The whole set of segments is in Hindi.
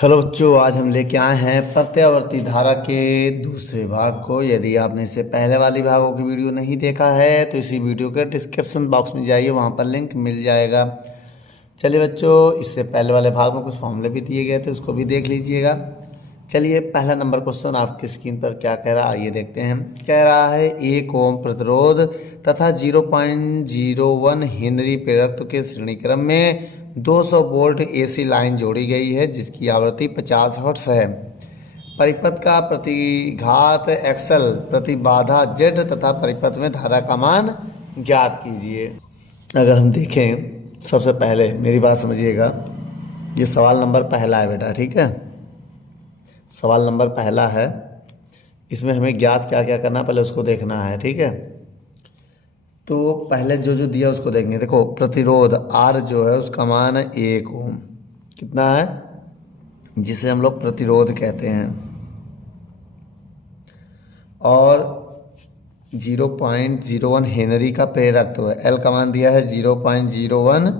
हेलो बच्चों, आज हम लेके आए हैं प्रत्यावर्ती धारा के दूसरे भाग को। यदि आपने इससे पहले वाली भागों की वीडियो नहीं देखा है तो इसी वीडियो के डिस्क्रिप्शन बॉक्स में जाइए, वहाँ पर लिंक मिल जाएगा। चलिए बच्चों, इससे पहले वाले भाग में कुछ फॉर्मूले भी दिए गए थे, उसको भी देख लीजिएगा। चलिए, पहला नंबर क्वेश्चन आपकी स्क्रीन पर क्या कह रहा है आइए देखते हैं। कह रहा है 1 ओम प्रतिरोध तथा 0.01 हेनरी प्रेरकत्व के श्रेणी क्रम में 200 वोल्ट एसी लाइन जोड़ी गई है जिसकी आवृत्ति 50 हर्ट्ज है। परिपथ का प्रतिघात एक्सल, प्रतिबाधा जेड तथा परिपथ में धारा का मान ज्ञात कीजिए। अगर हम देखें, सबसे पहले मेरी बात समझिएगा, ये सवाल नंबर पहला है बेटा, ठीक है। सवाल नंबर पहला है, इसमें हमें ज्ञात क्या क्या करना पहले उसको देखना है, ठीक है। तो पहले जो जो दिया उसको देखेंगे। देखो, प्रतिरोध आर जो है उसका मान है 1 ओम, कितना है, जिसे हम लोग प्रतिरोध कहते हैं। और 0.01 हेनरी का प्रेरकत्व है। एल का मान दिया है 0.01,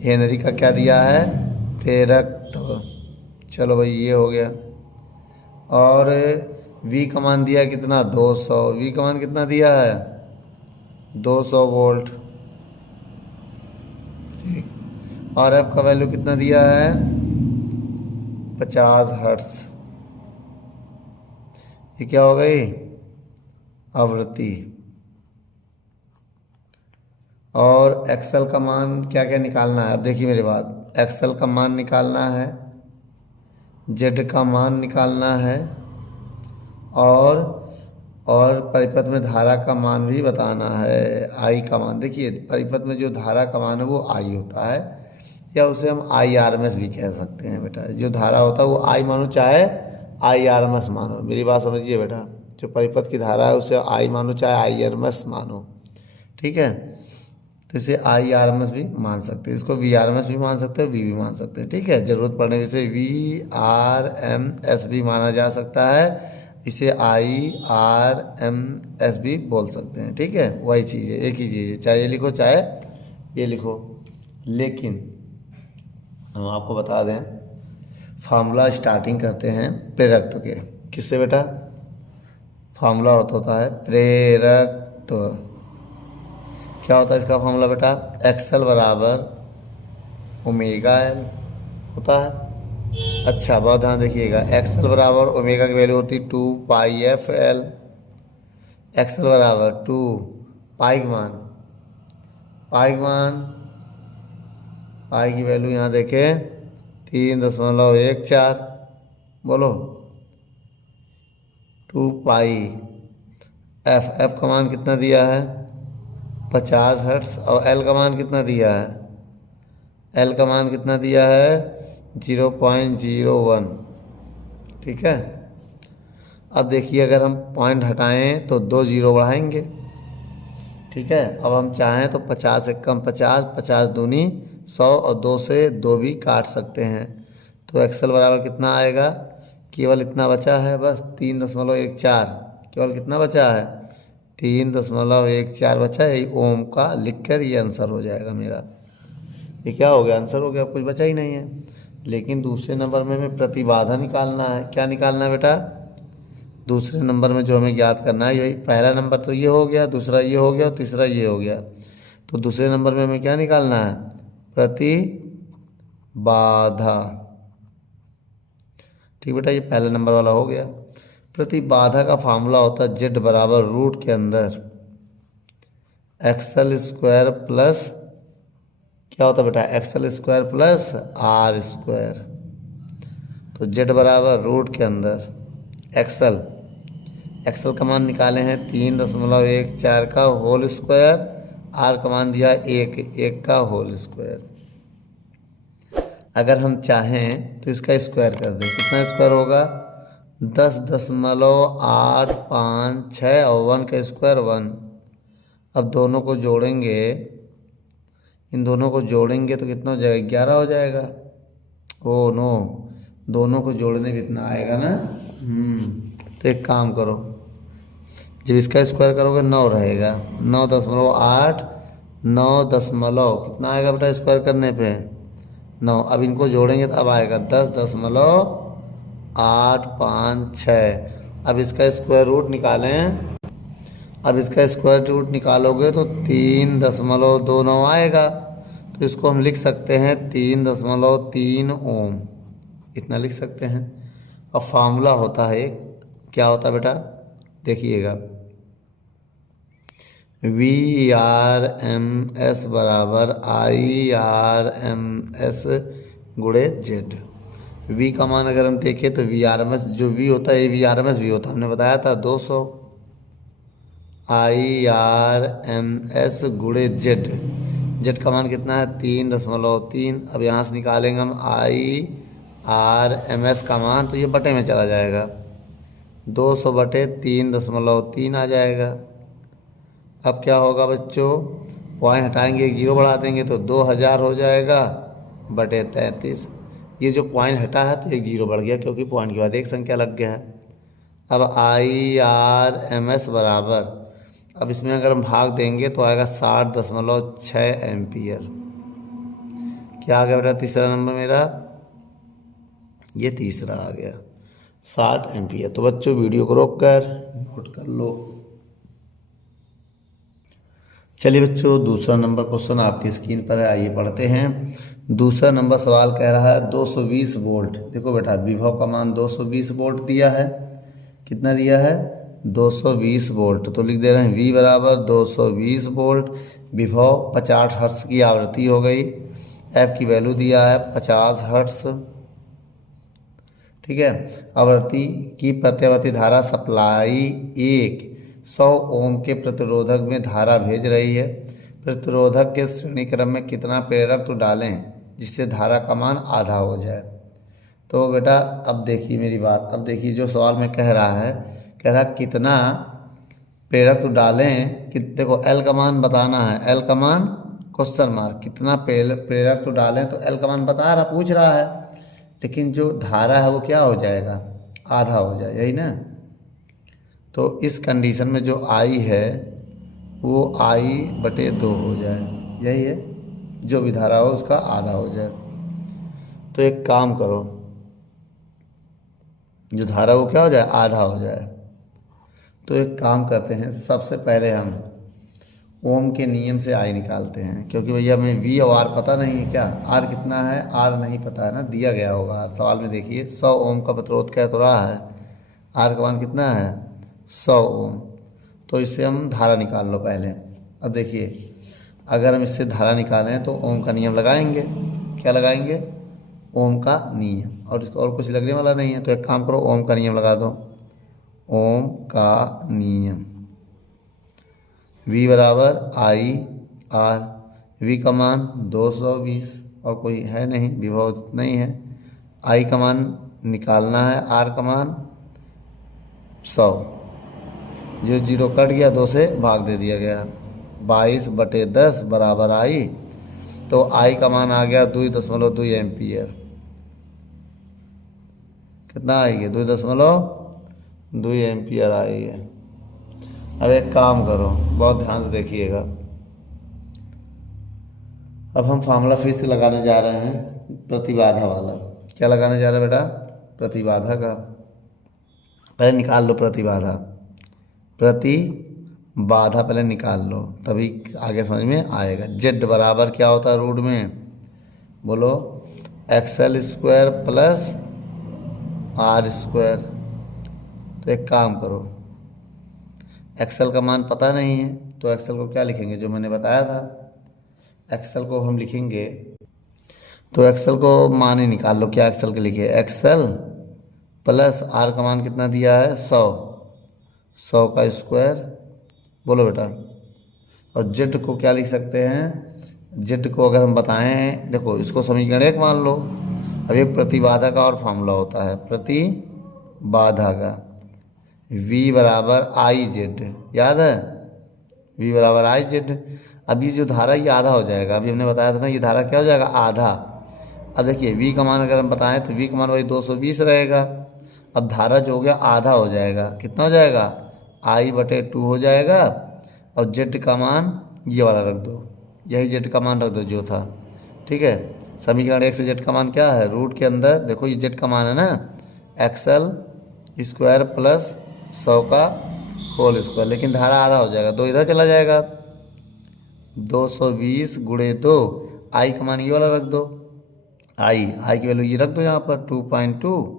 हेनरी का क्या दिया है, प्रेरकत्व। चलो भाई, ये हो गया। और V का मान दिया है कितना, 200। V का मान कितना दिया है, 200 वोल्ट, ठीक। और F का वैल्यू कितना दिया है, 50 हर्ट्ज। ये क्या हो गई, आवृत्ति। और एक्सल का मान क्या क्या निकालना है, अब देखिए मेरी बात। एक्सल का मान निकालना है, जेड का मान निकालना है, और परिपथ में धारा का मान भी बताना है, आई का मान। देखिए, परिपथ में जो धारा का मान है वो आई होता है, या उसे हम IRMS भी कह सकते हैं बेटा। जो धारा होता है वो आई मानो चाहे IRMS मानो, मेरी बात समझिए बेटा। जो परिपथ की धारा है उसे आई मानो चाहे IRMS मानो, ठीक है। तो इसे IRMS भी मान सकते हैं, इसको VRMS भी मान सकते हैं, V भी मान सकते हैं, ठीक है। ज़रूरत पड़ने पर इसे VRMS भी माना जा सकता है, इसे IRMS भी बोल सकते हैं, ठीक है। वही चीज़ है, एक ही चीज़ है, चाहे ये लिखो चाहे ये लिखो। लेकिन हम आपको बता दें, फार्मूला स्टार्टिंग करते हैं प्रेरकत्व के। किससे बेटा, फार्मूला होता है प्रेरकत्व। क्या होता है इसका फार्मूला बेटा, एक्सल बराबर ओमेगा एल होता है। अच्छा, बहुत ध्यान देखिएगा, एक्सल बराबर ओमेगा की वैल्यू होती है 2πfl। एक्सल बराबर 2, पाई का मान, पाई की वैल्यू यहाँ देखें 3.14, बोलो 2π। एफ का मान कितना दिया है, 50 हर्ट्ज। और एल का मान कितना दिया है, एल का मान कितना दिया है, 0.01, ठीक है। अब देखिए, अगर हम पॉइंट हटाएं तो 2 जीरो बढ़ाएंगे, ठीक है। अब हम चाहें तो 50 से कम 50, 50 दूनी 100, और 2 से 2 भी काट सकते हैं। तो एक्सल बराबर कितना आएगा, केवल इतना बचा है बस, 3.14। केवल कितना बचा है, 3.14 बचा है। यही ओम का लिख कर ये आंसर हो जाएगा मेरा। ये क्या हो गया, आंसर हो गया, कुछ बचा ही नहीं है। लेकिन दूसरे नंबर में हमें प्रतिबाधा निकालना है। क्या निकालना है बेटा, दूसरे नंबर में जो हमें ज्ञात करना है, यही पहला नंबर तो ये हो गया, दूसरा ये हो गया, तीसरा ये हो गया। तो दूसरे नंबर में हमें क्या निकालना है, प्रतिबाधा, ठीक बेटा। ये पहले नंबर वाला हो गया। प्रतिबाधा का फार्मूला होता है जेड बराबर रूट के अंदर एक्सल स्क्वायर प्लस, क्या होता है बेटा, XL square plus R square. तो जेड बराबर रूट के अंदर एक्सल का मान निकाले हैं 3.14 का होल स्क्वायर, आर का मान दिया 1 का होल स्क्वायर। अगर हम चाहें तो इसका स्क्वायर कर दें, कितना स्क्वायर होगा, 10.856, और 1 का स्क्वायर 1। अब दोनों को जोड़ेंगे, इन दोनों को जोड़ेंगे तो कितना हो जाएगा, 11 हो जाएगा। ओ नो, दोनों को जोड़ने में इतना आएगा ना। तो एक काम करो, जब इसका स्क्वायर करोगे 9 रहेगा, 9.8, 9 दशमलव कितना आएगा बेटा स्क्वायर करने पे, 9। अब इनको जोड़ेंगे तो अब आएगा 10.856। अब इसका स्क्वायर रूट निकालें। अब इसका स्क्वायर रूट निकालोगे तो 3.29 आएगा। तो इसको हम लिख सकते हैं 3.3 ओम, इतना लिख सकते हैं। अब फार्मूला होता है एक, क्या होता है बेटा, देखिएगा, VRMS बराबर IRMS गुणे जेड। V का मान अगर हम देखें तो VRMS जो V होता है, ये VRMS भी होता है, हमने बताया था 200। IRMS गुणे जेड, जेड का मान कितना है 3.3। अब यहाँ से निकालेंगे हम IRMS का मान, तो ये बटे में चला जाएगा, 200 बटे 3.3 आ जाएगा। अब क्या होगा बच्चों, पॉइंट हटाएंगे, एक जीरो बढ़ा देंगे तो 2000 हो जाएगा बटे 33। ये जो पॉइंट हटा है तो एक जीरो बढ़ गया, क्योंकि पॉइंट के बाद एक संख्या लग गया है। अब IRMS बराबर, अब इसमें अगर हम भाग देंगे तो आएगा 60.6 एम्पियर। क्या आ गया बेटा तीसरा नंबर मेरा, ये तीसरा आ गया 60 एम्पियर। तो बच्चों वीडियो को रोक कर नोट कर लो। चलिए बच्चों, दूसरा नंबर क्वेश्चन आपकी स्क्रीन पर है, आइए पढ़ते हैं। दूसरा नंबर सवाल कह रहा है 220 वोल्ट। देखो बेटा, विभव का मान 220 वोल्ट दिया है। कितना दिया है, 220 वोल्ट। तो लिख दे रहे हैं V बराबर 220 वोल्ट। विभव 50 हर्ट्ज की आवृत्ति हो गई। F की वैल्यू दिया है 50 हर्ट्ज, ठीक है। आवृत्ति की प्रत्यावर्ती धारा सप्लाई 100 ओम के प्रतिरोधक में धारा भेज रही है। प्रतिरोधक के श्रेणी क्रम में कितना प्रेरक तो डालें जिससे धारा का मान आधा हो जाए। तो बेटा अब देखिए मेरी बात, अब देखिए जो सवाल में कह रहा है, कह रहा कितना प्रेरक तो डालें कि, देखो एल का मान बताना है, एल का मान क्वेश्चन मार्क, कितना प्रेरक तो डालें, तो एल का मान बता रहा, पूछ रहा है, लेकिन जो धारा है वो क्या हो जाएगा, आधा हो जाए, यही ना। तो इस कंडीशन में जो आई है वो I/2 हो जाए, यही है, जो भी धारा हो उसका आधा हो जाए। तो एक काम करो, जो धारा वो क्या हो जाए, आधा हो जाए। तो एक काम करते हैं, सबसे पहले हम ओम के नियम से I निकालते हैं, क्योंकि भैया हमें V और R पता नहीं है। क्या R कितना है, R नहीं पता है ना, दिया गया होगा सवाल में। देखिए 100 ओम का प्रतिरोध कह तो रहा है, R का मान कितना है 100 ओम। तो इससे हम धारा निकाल लो पहले। अब देखिए, अगर हम इससे धारा निकालें तो ओम का नियम लगाएंगे। क्या लगाएंगे, ओम का नियम, और इसको और कुछ लगने वाला नहीं है। तो एक काम करो, ओम का नियम लगा दो। ओम का नियम, V बराबर IR। V का मान 220 और कोई है नहीं, विभव इतना ही है। I का मान निकालना है, R का मान 100। जो जीरो कट गया, 2 से भाग दे दिया गया, 22/10 बराबर I। तो I का मान आ गया 2.2 एम्पियर। कितना आएगी, 2.2 एम्पियर आई है। अब एक काम करो, बहुत ध्यान से देखिएगा। अब हम फार्मूला फिर से लगाने जा रहे हैं, प्रतिबाधा वाला। क्या लगाने जा रहे हैं बेटा, प्रतिबाधा का। पहले निकाल लो प्रतिबाधा, प्रतिबाधा पहले निकाल लो, तभी आगे समझ में आएगा। जेड बराबर क्या होता है रूट में, बोलो, XL² प्लस R²। तो एक काम करो, एक्सेल का मान पता नहीं है तो एक्सेल को क्या लिखेंगे, जो मैंने बताया था, एक्सेल को हम लिखेंगे। तो एक्सेल को मान ही निकाल लो। क्या एक्सेल के लिखे, XL प्लस R का मान कितना दिया है 100 का स्क्वायर, बोलो बेटा। और जेड को क्या लिख सकते हैं, जेड को अगर हम बताएं, देखो इसको समीकरण 1 मान लो। अब एक प्रतिबाधा का और फार्मूला होता है, प्रतिबाधा का, V बराबर IZ, याद है, V बराबर IZ। अब ये जो धारा ये आधा हो जाएगा, अभी हमने बताया था ना, ये धारा क्या हो जाएगा, आधा। अब देखिए V का मान अगर हम बताएं तो V का मान वही 220 रहेगा। अब धारा जो हो गया आधा हो जाएगा, कितना हो जाएगा, I/2 हो जाएगा। और Z का मान ये वाला रख दो, यही Z का मान रख दो जो था, ठीक है। समीकरण 1 से जेड का मान क्या है, रूट के अंदर देखो ये जेड का मान है ना, एक्सल स्क्वायर प्लस 100 का होल स्क्वायर, लेकिन धारा आधा हो जाएगा, 2 इधर चला जाएगा, 220 गुणे 2, आई का मान ये वाला रख दो, आई की वैल्यू ये रख दो यहाँ पर 2.2,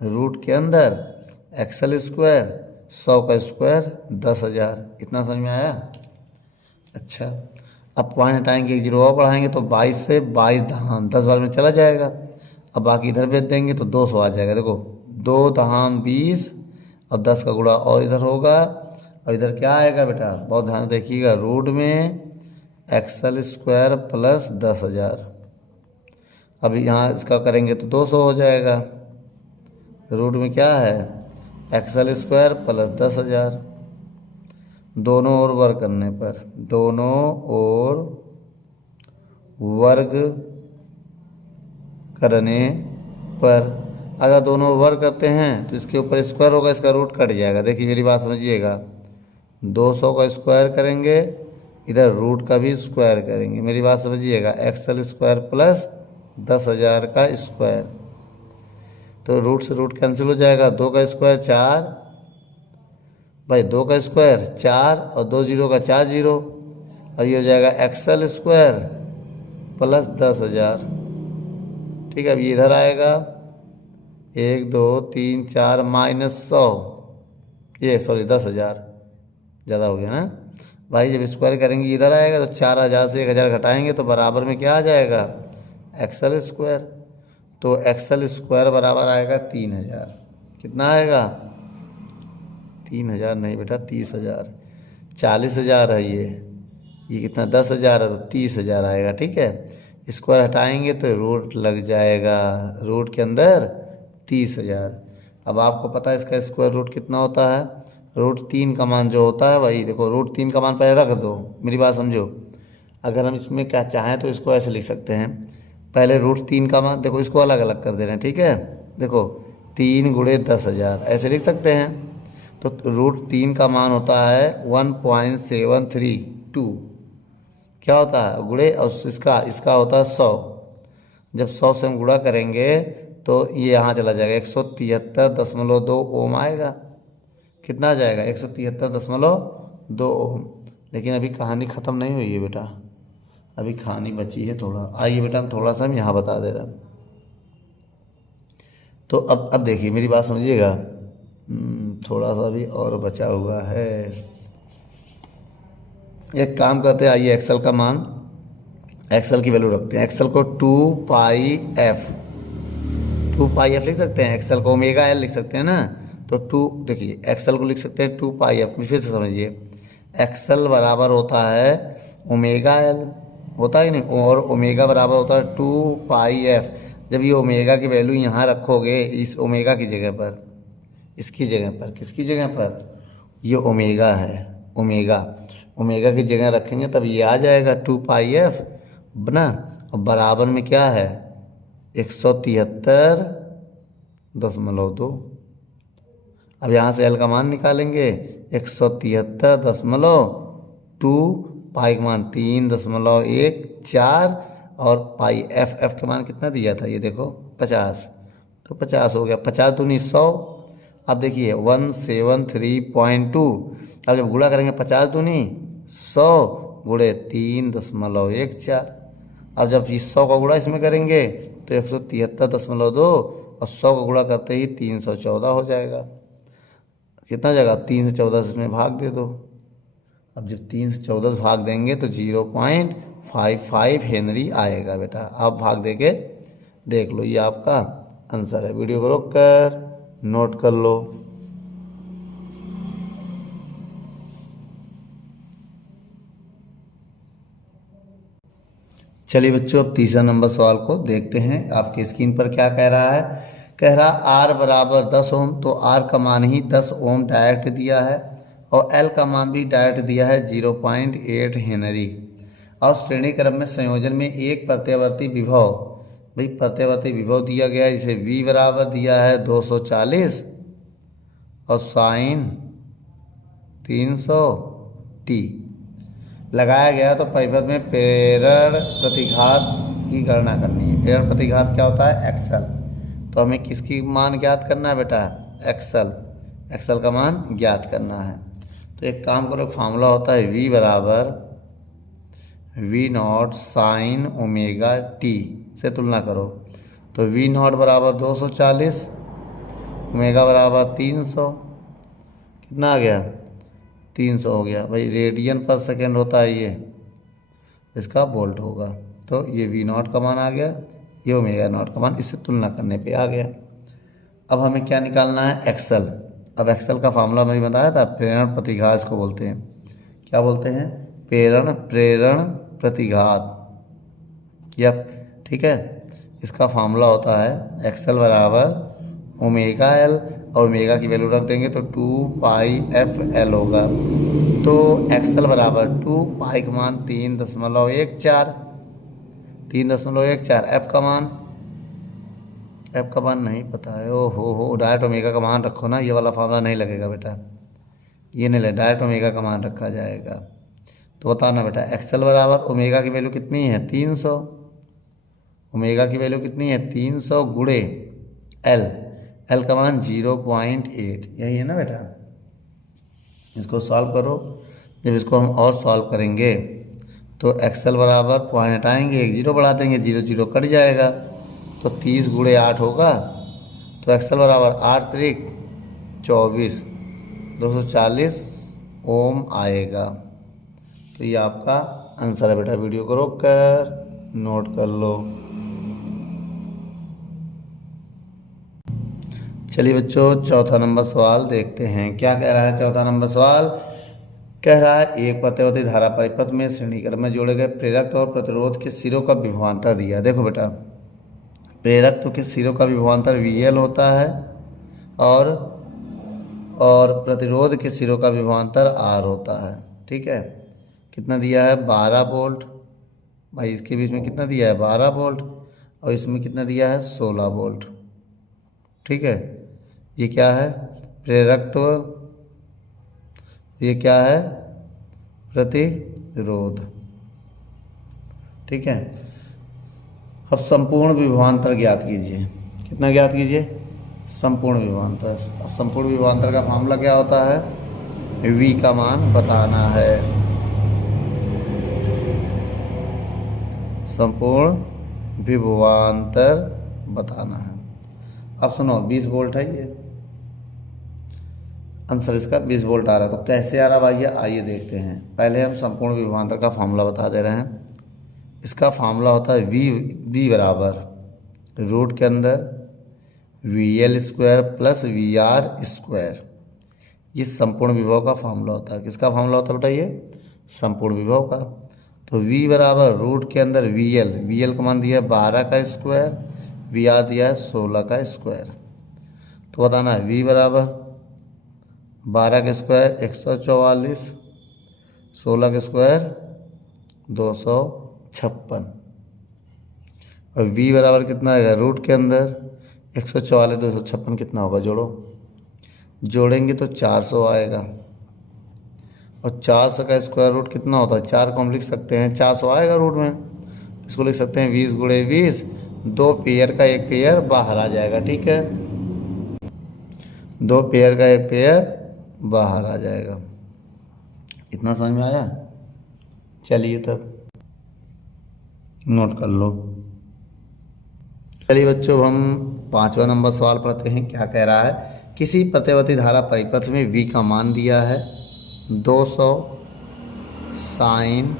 रूट के अंदर एक्सल स्क्वायर 100 का स्क्वायर 10,000। इतना समझ में आया। अच्छा, अब पॉइंट हटाएंगे, एक जीरो और बढ़ाएंगे तो 22 से 22 दहाम 10 बार में चला जाएगा। अब बाकी इधर भेज देंगे तो 200 आ जाएगा। देखो 2 दहाम 20 और 10 का गुणा और इधर होगा, और इधर क्या आएगा बेटा, बहुत ध्यान देखिएगा, रूट में एक्सल स्क्वायर प्लस 10,000। अब यहाँ इसका करेंगे तो 200 हो जाएगा, रूट में क्या है एक्सल स्क्वायर प्लस 10,000, दोनों ओर वर्ग करने पर, दोनों ओर वर्ग करने पर, अगर दोनों ओर वर्ग करते हैं तो इसके ऊपर स्क्वायर होगा, इसका रूट कट जाएगा। देखिए मेरी बात समझिएगा, 200 का स्क्वायर करेंगे, इधर रूट का भी स्क्वायर करेंगे, मेरी बात समझिएगा, एक्सल स्क्वायर प्लस 10,000 का स्क्वायर, तो रूट से रूट कैंसिल हो जाएगा, 2 का स्क्वायर 4 भाई, 2 का स्क्वायर 4 और 2 जीरो का 4 जीरो, और ये हो जाएगा एक्सल स्क्वायर प्लस 10,000। ठीक है, अब ये इधर आएगा 1 2 3 4 माइनस 100, ये सॉरी 10,000 ज़्यादा हो गया ना भाई। जब स्क्वायर करेंगे इधर आएगा तो 4,000 से 1,000 घटाएंगे तो बराबर में क्या आ जाएगा, एक्सल स्क्वायर। तो एक्सल स्क्वायर बराबर आएगा 3,000। कितना आएगा, 3,000 नहीं बेटा 30,000, 40,000 है ये कितना 10,000 है तो 30,000 आएगा। ठीक है, स्क्वायर हटाएंगे तो रूट लग जाएगा, रूट के अंदर 30,000। अब आपको पता है इसका स्क्वायर रूट कितना होता है, रूट 3 का मान जो होता है भाई, देखो रूट 3 का मान पहले रख दो, मेरी बात समझो। अगर हम इसमें क्या चाहें तो इसको ऐसे लिख सकते हैं, पहले रूट 3 का मान, देखो इसको अलग अलग कर दे रहे हैं। ठीक है, देखो 3 गुणे 10,000 ऐसे लिख सकते हैं, तो रूट 3 का मान होता है 1.732, क्या होता है गुणे, और इसका होता है 100। जब 100 से हम गुणा करेंगे तो ये यहाँ चला जाएगा 173.2 ओम आएगा। कितना आ जाएगा 173.2 ओम। लेकिन अभी कहानी ख़त्म नहीं हुई है बेटा, अभी कहानी बची है थोड़ा। आइए बेटा हम थोड़ा सा हम यहाँ बता दे रहे हैं। तो अब देखिए मेरी बात समझिएगा, थोड़ा सा भी और बचा हुआ है। एक काम करते हैं, आइए एक्सल का मान, एक्सल की वैल्यू रखते हैं। एक्सल को 2πf लिख सकते हैं, एक्सल को ओमेगा एल लिख सकते हैं ना। तो 2 देखिए एक्सल को लिख सकते हैं 2πf, फिर से समझिए, एक्सल बराबर होता है ओमेगा एल, होता है नहीं, और ओमेगा बराबर होता है 2πf। जब ये ओमेगा की वैल्यू यहाँ रखोगे इस ओमेगा की जगह पर, इसकी जगह पर, किसकी जगह पर, ये ओमेगा है, ओमेगा की जगह रखेंगे तब ये आ जाएगा 2πf बना, और बराबर में क्या है 173.2। अब यहाँ से एल का मान निकालेंगे 173.2, पाई का मान 3.14 और पाई एफ का मान कितना दिया था ये देखो 50, तो 50 हो गया, 50 दूनी 100। अब देखिए 173.2, अब जब गुणा करेंगे 50 दूनी 100 गुणे 3.14। अब जब इस 100 का गुणा इसमें करेंगे तो 173.2 और 100 का गुणा करते ही 314 हो जाएगा। कितना जाएगा 3 से 14 से इसमें भाग दे दो। अब जब 3 से 14 से भाग देंगे तो 0.55 हेनरी आएगा बेटा। आप भाग दे के देख लो, ये आपका आंसर है। वीडियो को रोक कर नोट कर लो। चलिए बच्चों अब तीसरा नंबर सवाल को देखते हैं। आपकी स्क्रीन पर क्या कह रहा है, कह रहा R बराबर 10 ओम, तो R का मान ही 10 ओम डायरेक्ट दिया है और L का मान भी डायरेक्ट दिया है 0.8 हेनरी। और श्रेणी क्रम में संयोजन में एक प्रत्यावर्ती विभव, भाई प्रत्यावर्ती विभव दिया गया है, इसे V बराबर दिया है 240 और साइन 300t लगाया गया। तो परिपथ में प्रेरण प्रतिघात की गणना करनी है। प्रेरण प्रतिघात क्या होता है? एक्सल। तो हमें किसकी मान ज्ञात करना है बेटा? एक्सल। एक्सल का मान ज्ञात करना है। तो एक काम करो, फार्मूला होता है V बराबर V0 साइन ओमेगा टी से तुलना करो। तो V0 बराबर 240, ओमेगा बराबर 300, कितना आ गया? 300 हो गया भाई। रेडियन पर सेकेंड होता है ये, इसका वोल्ट होगा। तो ये V0 का मान आ गया, ये ओमेगा नॉट का मान, इससे तुलना करने पे आ गया। अब हमें क्या निकालना है? एक्सल। अब एक्सल का फार्मूला मैंने बताया था, प्रेरण प्रतिघात को बोलते हैं। क्या बोलते हैं? प्रेरण प्रतिघात, या ठीक है। इसका फार्मूला होता है एक्सल बराबर ओमेगा एल, और ओमेगा की वैल्यू रख देंगे तो 2πf_l होगा। तो एक्सल बराबर 2 का मान 3.14, 3.14। एफ का मान नहीं पता है? ओ हो, डायरेक्ट ओमेगा का मान रखो ना, ये वाला फार्मूला नहीं लगेगा बेटा, ये नहीं लगे, डायरेक्ट ओमेगा का मान रखा जाएगा। तो बताना बेटा, एक्सल बराबर ओमेगा की वैल्यू कितनी है? 300। ओमेगा की वैल्यू कितनी है? 300 गुणे एल का मान 0.8, यही है ना बेटा। इसको सॉल्व करो। जब इसको हम और सॉल्व करेंगे तो एक्सल बराबर पॉइंट हटाएंगे, एक जीरो बढ़ा देंगे, 0 0 कट जाएगा, तो 30 गुणे 8 होगा। तो एक्सल बराबर 8 त्रिक 24, 240 ओम आएगा। तो ये आपका आंसर है बेटा। वीडियो को रोक कर नोट कर लो। चलिए बच्चों, चौथा नंबर सवाल देखते हैं। क्या कह रहा है चौथा नंबर सवाल? कह रहा है एक प्रत्यावर्ती धारा परिपथ में श्रेणीक्रम में जोड़े गए प्रेरक और प्रतिरोध के सिरों का विभवांतर दिया। देखो बेटा, प्रेरक के सिरों का विभवांतर VL होता है, और प्रतिरोध के सिरों का विभवांतर R होता है। ठीक है, कितना दिया है? 12 वोल्ट। भाई इसके बीच में कितना दिया है? 12 वोल्ट, और इसमें कितना दिया है? 16 वोल्ट। ठीक है, ये क्या है? प्रेरकत्व, ये क्या है? प्रतिरोध। ठीक है, अब संपूर्ण विभवांतर ज्ञात कीजिए। कितना ज्ञात कीजिए? संपूर्ण विभवांतर। अब संपूर्ण विभवांतर का फार्मूला क्या होता है? V का मान बताना है। संपूर्ण विभवांतर बताना है। अब सुनो, 20 वोल्ट है ये आंसर, इसका 20 वोल्ट आ रहा है। तो कैसे आ रहा भाई? आइए देखते हैं। पहले हम संपूर्ण विभवांतर का फार्मूला बता दे रहे हैं। इसका फार्मूला होता है V बराबर रूट के अंदर VL² प्लस VR²। ये संपूर्ण विभव का फार्मूला होता है। किसका फार्मूला होता है बेटा? ये संपूर्ण विभव का। तो V बराबर रूट के अंदर VL का मान दिया है 12 का स्क्वायर, VR दिया है 16 का स्क्वायर। तो बताना है V बराबर 12 का स्क्वायर 144, 16 का स्क्वायर 256, और V बराबर कितना आएगा? रूट के अंदर 144 256 कितना होगा? जोड़ेंगे तो 400 आएगा, और 400 का स्क्वायर रूट कितना होता है? 4 को हम लिख सकते हैं, 400 आएगा रूट में, इसको लिख सकते हैं 20 गुणे 20, 2 पेयर का एक पेयर बाहर आ जाएगा। ठीक है, 2 पेयर का एक पेयर बाहर आ जाएगा। इतना समझ में आया? चलिए तब नोट कर लो। चलिए बच्चों, हम 5वां नंबर सवाल पढ़ते हैं। क्या कह रहा है? किसी प्रत्यावर्ती धारा परिपथ में V का मान दिया है 200 साइन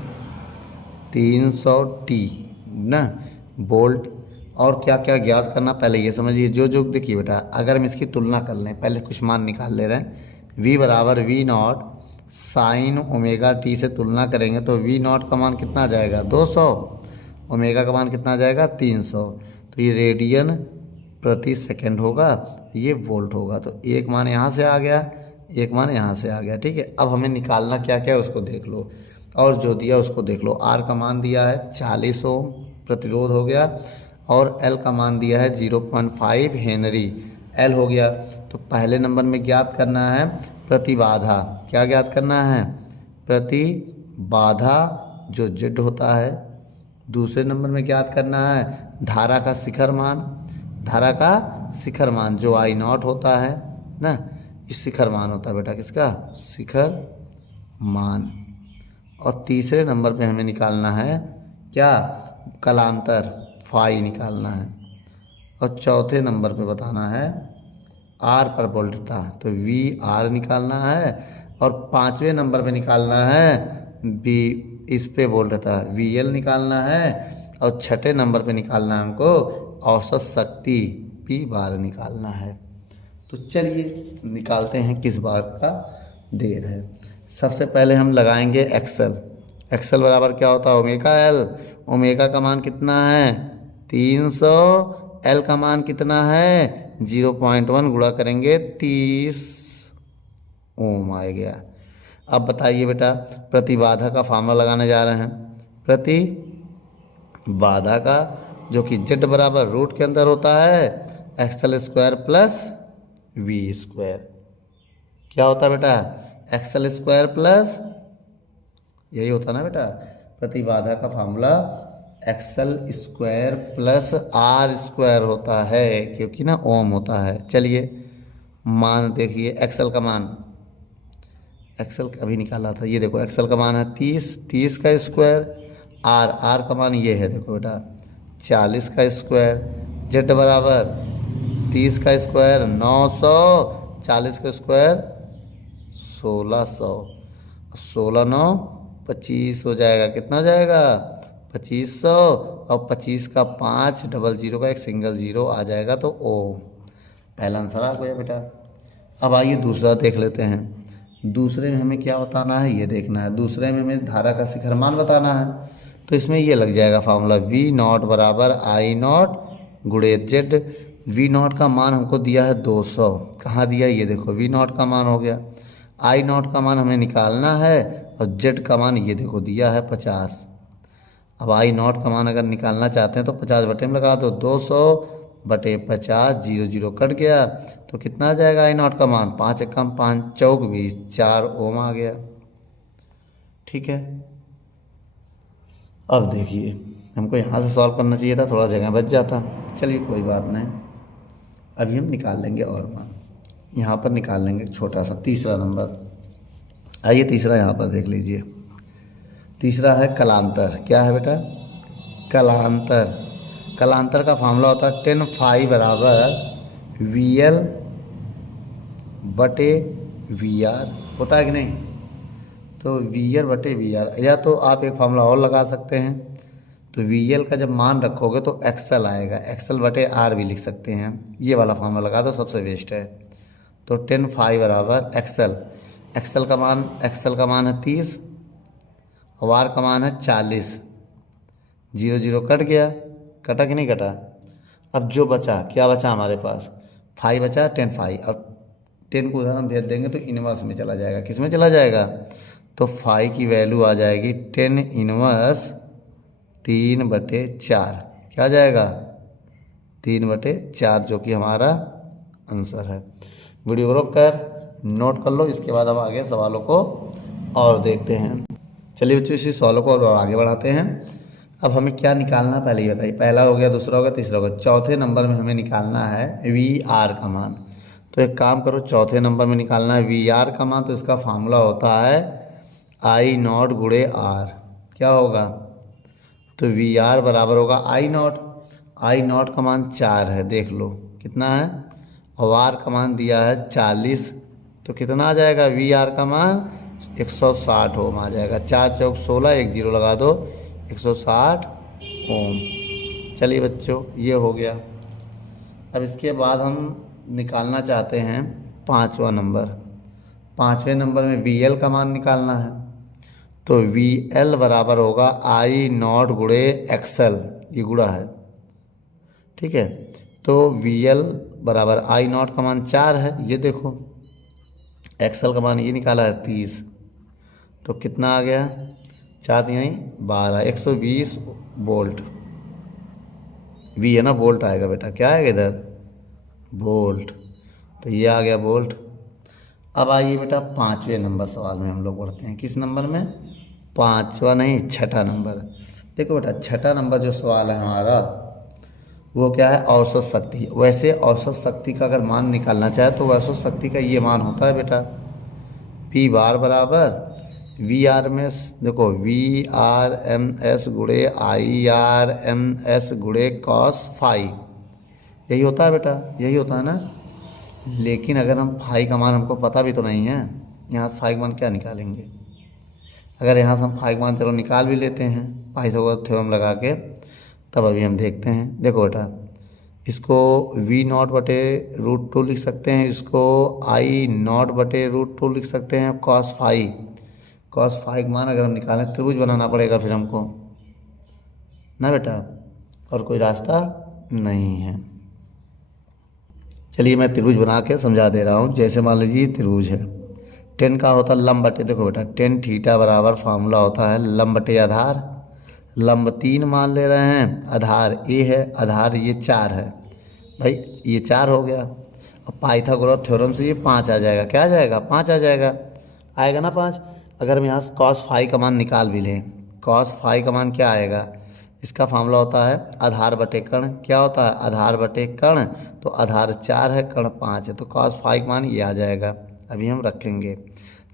300t ना वोल्ट, और क्या क्या ज्ञात करना पहले ये समझिए। जो देखिए बेटा, अगर हम इसकी तुलना कर लें, पहले कुछ मान निकाल ले रहे हैं। V बराबर V0 साइन ओमेगा t से तुलना करेंगे तो V0 का मान कितना आ जाएगा? 200, ओमेगा का मान कितना आ जाएगा? 300। तो ये रेडियन प्रति सेकंड होगा, ये वोल्ट होगा। तो एक मान यहाँ से आ गया, एक मान यहाँ से आ गया। ठीक है, अब हमें निकालना क्या क्या है उसको देख लो, और जो दिया उसको देख लो। R का मान दिया है 40 ओम प्रतिरोध हो गया, और L का मान दिया है 0.5 हेनरी L हो गया। तो पहले नंबर में ज्ञात करना है प्रतिबाधा। क्या ज्ञात करना है? प्रतिबाधा जो Z होता है दूसरे नंबर में ज्ञात करना है धारा का शिखर मान, धारा का शिखर मान जो आई नॉट होता है ना, इस शिखर मान होता है बेटा किसका, शिखर मान। और तीसरे नंबर पे हमें निकालना है क्या, कलांतर फाई निकालना है। और चौथे नंबर पे बताना है आर पर वोल्टता, तो वी आर निकालना है। और पाँचवें नंबर पे निकालना है बी, इस पे वोल्टता वी एल निकालना है। और छठे नंबर पे निकालना है हमको औसत शक्ति पी बार निकालना है। तो चलिए निकालते हैं किस बात का देर है। सबसे पहले हम लगाएंगे एक्सल। एक्सल बराबर क्या होता है, ओमेगा एल। ओमेगा का मान कितना है 300, एल का मान कितना है 0.1 गुणा करेंगे 30 ओम आ गया। अब बताइए बेटा प्रतिबाधा का फार्मूला लगाने जा रहे हैं। प्रतिबाधा का जो कि जेड बराबर रूट के अंदर होता है XL square plus V square. क्या होता है बेटा, एक्सल स्क्वायर प्लस, यही होता ना बेटा प्रतिबाधा का formula XL square plus R square होता है, क्योंकि ना ओम होता है। चलिए मान देखिए, एक्सल का मान, एक्सल अभी निकाला था, ये देखो एक्सल का मान है 30, 30 का स्क्वायर, आर का मान ये है देखो बेटा 40 का स्क्वायर, जेड बराबर 30 का स्क्वायर 900, 40 का स्क्वायर 1600, 16 9 25 हो जाएगा, कितना हो जाएगा 2500। और 25 का 5 डबल जीरो का एक सिंगल जीरो आ जाएगा, तो ओ पहला आंसर आ गया बेटा। अब आइए दूसरा देख लेते हैं। दूसरे में हमें क्या बताना है ये देखना है। दूसरे में हमें धारा का शिखर मान बताना है, तो इसमें ये लग जाएगा फार्मूला वी नॉट बराबर आई नॉट गुणे जेड। वी नॉट का मान हमको दिया है 200, कहाँ दिया ये देखो वी नॉट का मान हो गया, आई नॉट का मान हमें निकालना है और जेड का मान ये देखो दिया है 50। अब आई नॉट का मान अगर निकालना चाहते हैं तो 50 बटे में लगा दो, 200 बटे 50, 0 0 कट गया, तो कितना आ जाएगा आई नॉट का मान 5 एकम 5 चौक 20, 4 ओम आ गया। ठीक है, अब देखिए हमको यहाँ से सॉल्व करना चाहिए था, थोड़ा जगह बच जाता, चलिए कोई बात नहीं, अभी हम निकाल लेंगे और मान यहाँ पर निकाल लेंगे छोटा सा तीसरा नंबर। आइए तीसरा यहाँ पर देख लीजिए। तीसरा है कलांतर। क्या है बेटा, कलांतर। कलांतर का फार्मूला होता है 10 फाई बराबर वी एल बटे वी आर, होता है कि नहीं। तो वी एल बटे वी आर, या तो आप एक फार्मूला और लगा सकते हैं, तो वी एल का जब मान रखोगे तो एक्सल आएगा, एक्सल बटे आर भी लिख सकते हैं, ये वाला फार्मूला लगा दो सबसे बेस्ट है। तो 10 फाई बराबर एक्सल, एक्सल का मान है 30 और आर का मान है 40, 0 0 कट गया, कटा कि नहीं कटा। अब जो बचा, क्या बचा हमारे पास, फाई बचा 10 फाई, और 10 को उधर हम भेज देंगे तो इनवर्स में चला जाएगा, किस में चला जाएगा, तो फाई की वैल्यू आ जाएगी 10 इनवर्स 3/4, क्या आ जाएगा 3/4, जो कि हमारा आंसर है। वीडियो को रोक कर नोट कर लो, इसके बाद हम आगे सवालों को और देखते हैं। चलिए बच्चों इसी सवालों को और आगे बढ़ाते हैं। अब हमें क्या निकालना पहले ही बताइए, पहला हो गया, दूसरा हो गया, तीसरा हो गया, चौथे नंबर में हमें निकालना है वी आर का मान। तो एक काम करो, चौथे नंबर में निकालना है वी आर का मान, तो इसका फार्मूला होता है आई नॉट गुणे आर। क्या होगा, तो वी आर बराबर होगा आई नॉट, आई नॉट का मान 4 है, देख लो कितना है, और आर का मान दिया है 40, तो कितना आ जाएगा वी आर का मान 160 ओम आ जाएगा, 4 चौक 16, 1 0 लगा दो 160 ओम। चलिए बच्चों ये हो गया। अब इसके बाद हम निकालना चाहते हैं पाँचवा नंबर। पाँचवें नंबर में वी एल का मान निकालना है, तो वी एल बराबर होगा आई नॉट गुणे एक्सल, ये गुणा है, ठीक है। तो वी एल बराबर आई नॉट का मान 4 है, ये देखो, एक्सल का मान ये निकाला है 30, तो कितना आ गया 4 यहीं 12, 120 वोल्ट। वी है ना, वोल्ट आएगा बेटा, क्या आएगा इधर वोल्ट, तो ये आ गया वोल्ट। अब आइए बेटा पाँचवें नंबर सवाल में हम लोग बढ़ते हैं, किस नंबर में, पाँचवा नहीं छठा नंबर। देखो बेटा, छठा नंबर जो सवाल है हमारा वो क्या है, औसत शक्ति। वैसे औसत शक्ति का अगर मान निकालना चाहे तो औसत शक्ति का ये मान होता है बेटा, पी बार बराबर वी आर एम एस। देखो वी आर एम एस गुणे आई आर एम एस गुणे कॉस फाई, यही होता है बेटा, यही होता है ना। लेकिन अगर हम फाई का मान हमको पता भी तो नहीं है, यहाँ से फाई का मान क्या निकालेंगे। अगर यहाँ से हम फाई का मान चलो निकाल भी लेते हैं पाइथागोरस थ्योरम लगा के, तब अभी हम देखते हैं। देखो बेटा, इसको वी नॉट बटे रूट टू लिख सकते हैं, इसको आई नॉट बटे रूट टू लिख सकते हैं। कॉस फाई, कॉस फाई का मान अगर हम निकालें, त्रिभुज बनाना पड़ेगा फिर हमको ना बेटा, और कोई रास्ता नहीं है। चलिए मैं त्रिभुज बना के समझा दे रहा हूँ। जैसे मान लीजिए त्रिभुज है, टेन का होता है लंब बटे, देखो बेटा टेन थीटा बराबर फार्मूला होता है लंब बटे आधार। लंब 3 मान ले रहे हैं, आधार ए है, आधार ये 4 है भाई, ये 4 हो गया। अब पाइथागोरस थ्योरम से ये 5 आ जाएगा। क्या आ जाएगा, 5 आ जाएगा, आएगा ना 5। अगर हम यहाँ से कॉस फाई का मान निकाल भी लें, कॉस फाई का मान क्या आएगा, इसका फार्मूला होता है आधार बटे कर्ण। क्या होता है, आधार बटे कर्ण, तो आधार 4 है, कर्ण 5 है, तो कॉस फाई का मान ये आ जाएगा। अभी हम रखेंगे।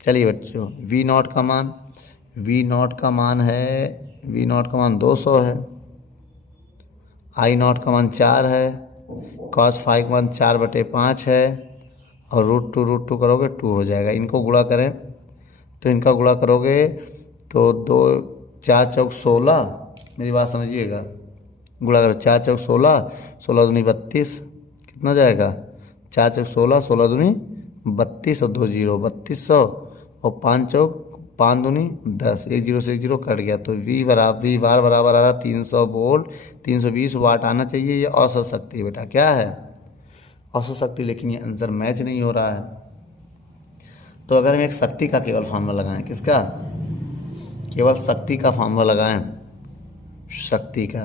चलिए बच्चों, वी नॉट का मान, वी नॉट का मान है, वी नॉट का मान 200 है, आई नॉट का मान 4 है, कॉस फाई का मान 4 बटे 5 है, और रूट टू करोगे 2 हो जाएगा। इनको गुणा करें तो इनका गुणा करोगे तो 2 4 चौक 16, मेरी बात समझिएगा, गुणा करो 4 चौक 16, 16 दूनी 32, कितना हो जाएगा 4 चौक 16, 16 दूनी 32 और 2 जीरो 3200, और 5 चौक 5 दूनी 10, 1 जीरो से 1 जीरो कट गया, तो वी बार बराबर आ रहा 300 वोल्ट, 320 वाट आना चाहिए। ये औसत शक्ति है बेटा, क्या है औसत शक्ति, लेकिन ये आंसर मैच नहीं हो रहा है। तो अगर हम एक शक्ति का केवल फार्मूला लगाएं, किसका, केवल शक्ति का फार्मूला लगाएं, शक्ति का,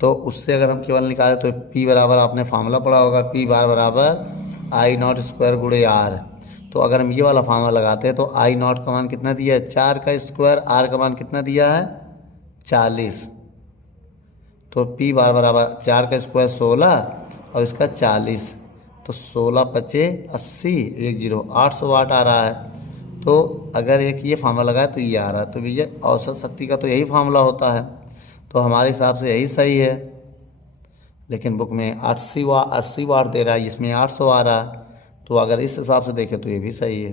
तो उससे अगर हम केवल निकालें तो P बराबर आपने फार्मूला पढ़ा होगा, P बार बराबर आई नॉट स्क्वायर गुणे आर। तो अगर हम ये वाला फार्मूला लगाते हैं तो आई नॉट का मान कितना दिया है, 4 का स्क्वायर, आर का मान कितना दिया है 40, तो P बार बराबर 4 का स्क्वायर 16 और इसका 40, तो 16 पचे 80, 1 जीरो 800 वाट आ रहा है। तो अगर एक ये फार्मूला लगाए तो ये आ रहा है, तो भैया औसत शक्ति का तो यही फार्मूला होता है, तो हमारे हिसाब से यही सही है। लेकिन बुक में 80 वाट दे रहा है, इसमें 800 आ रहा है, तो अगर इस हिसाब से देखें तो ये भी सही है।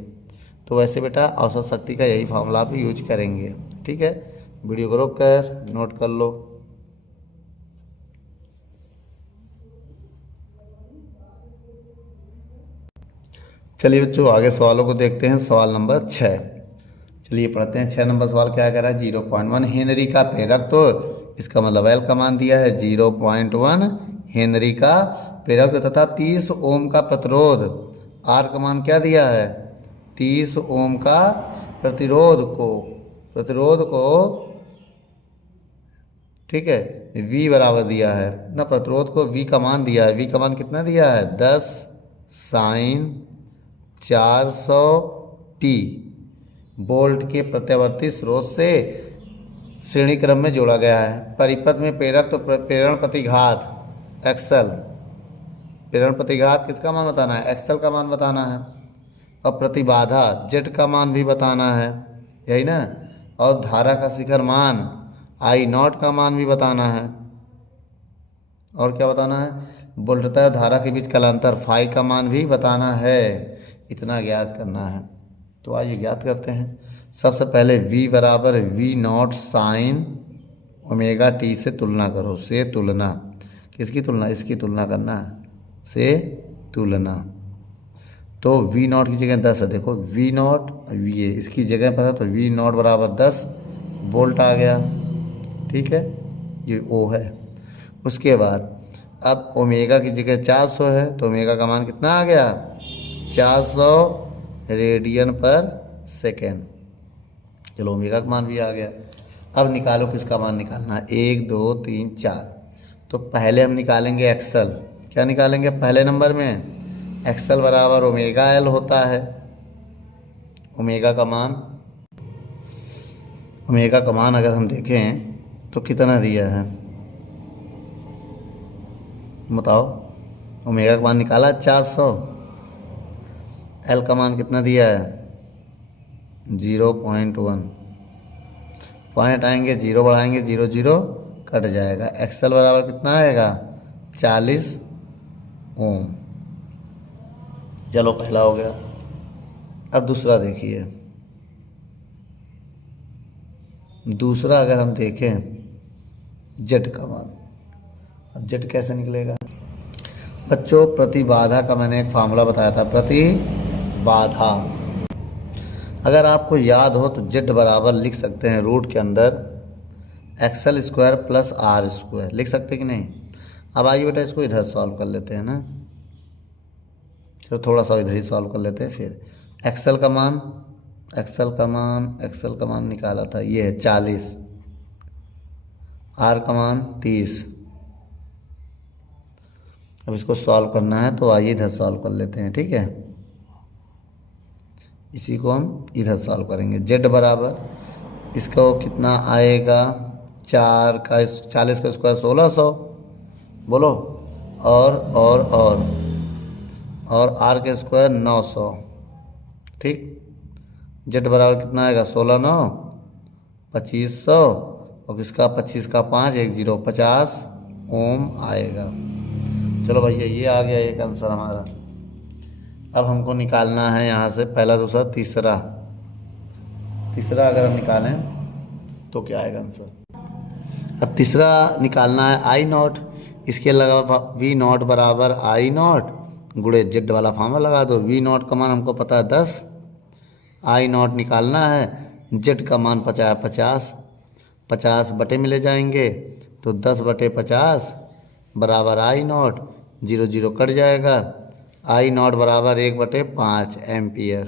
तो वैसे बेटा औसत शक्ति का यही फार्मूला आप यूज करेंगे। ठीक है, वीडियो को रोक कर नोट कर लो। चलिए बच्चों आगे सवालों को देखते हैं। सवाल नंबर 6, चलिए पढ़ते हैं। 6 नंबर सवाल क्या कह रहा है, 0.1 हेनरी का प्रेरक, तो इसका मतलब एल का मान दिया है 0.1 हेनरी का प्रेरक तथा 30 ओम का प्रतिरोध, आर का मान क्या दिया है 30 ओम का प्रतिरोध को ठीक है V बराबर दिया है ना, प्रतिरोध को V का मान दिया है। V का मान कितना दिया है 10 साइन 400t वोल्ट के प्रत्यावर्ती स्रोत से श्रेणी क्रम में जोड़ा गया है। परिपथ में प्रेरक तो प्रेरण प्रतिघात एक्सल, प्रेरण प्रतिघात किसका मान बताना है, एक्सल का मान बताना है, और प्रतिबाधा जेड का मान भी बताना है, यही ना, और धारा का शिखर मान आई नॉट का मान भी बताना है, और क्या बताना है, वोल्टता धारा के बीच कालांतर फाई का मान भी बताना है। इतना ज्ञात करना है, तो आइए ज्ञात करते हैं। सबसे पहले V बराबर V not sine omega T से तुलना करो, से तुलना, किसकी तुलना, इसकी तुलना करना है, से तुलना। तो V नॉट की जगह 10 है, देखो V नॉट ये इसकी जगह पर है, तो V नॉट बराबर 10 वोल्ट आ गया। ठीक है, ये O है। उसके बाद अब ओमेगा की जगह 400 है, तो ओमेगा का मान कितना आ गया 400 रेडियन पर सेकेंड। चलो ओमेगा का मान भी आ गया। अब निकालो किसका मान निकालना है, 1 2 3 4। तो पहले हम निकालेंगे एक्सल, क्या निकालेंगे पहले नंबर में, एक्सल बराबर ओमेगा एल होता है। ओमेगा का मान अगर हम देखें तो कितना दिया है बताओ। ओमेगा का मान निकाला 400, एल का मान कितना दिया है 0.1, पॉइंट आएंगे 0 बढ़ाएंगे 0 0 कट जाएगा। एक्सएल बराबर कितना आएगा 40 ओम। चलो पहला हो गया। अब दूसरा देखिए, दूसरा अगर हम देखें जेड का मान, अब जेड कैसे निकलेगा बच्चों। प्रतिबाधा का मैंने एक फार्मूला बताया था, प्रतिबाधा अगर आपको याद हो तो जेड बराबर लिख सकते हैं रूट के अंदर XL square plus R square, लिख सकते कि नहीं। अब आइए बेटा इसको इधर सॉल्व कर लेते हैं ना, चलो थोड़ा सा इधर ही सॉल्व कर लेते हैं। फिर एक्सएल का मान निकाला था, ये है 40, आर का मान 30। अब इसको सॉल्व करना है तो आइए इधर सॉल्व कर लेते हैं, ठीक है। इसी को हम इधर सॉल्व करेंगे। जेड बराबर इसका कितना आएगा 40 का स्क्वायर 1600 बोलो, और आर के स्क्वायर 900, ठीक। जेड बराबर कितना आएगा 16 9 2500 और इसका 25 का 5 10 50 ओम आएगा। चलो भैया ये आ गया एक आंसर हमारा। अब हमको निकालना है यहाँ से पहला दूसरा तीसरा अगर हम निकालें तो क्या आएगा आंसर। अब तीसरा निकालना है आई नॉट, इसके अलावा वी नॉट बराबर आई नॉट गुणे जेड वाला फार्मूला लगा दो। वी नॉट का मान हमको पता है 10, आई नॉट निकालना है, जेड का मान 50 बटे मिले जाएंगे तो 10/50 बराबर आई नॉट, 0 0 कट जाएगा। आई नॉट बराबर 1/5 एम्पियर,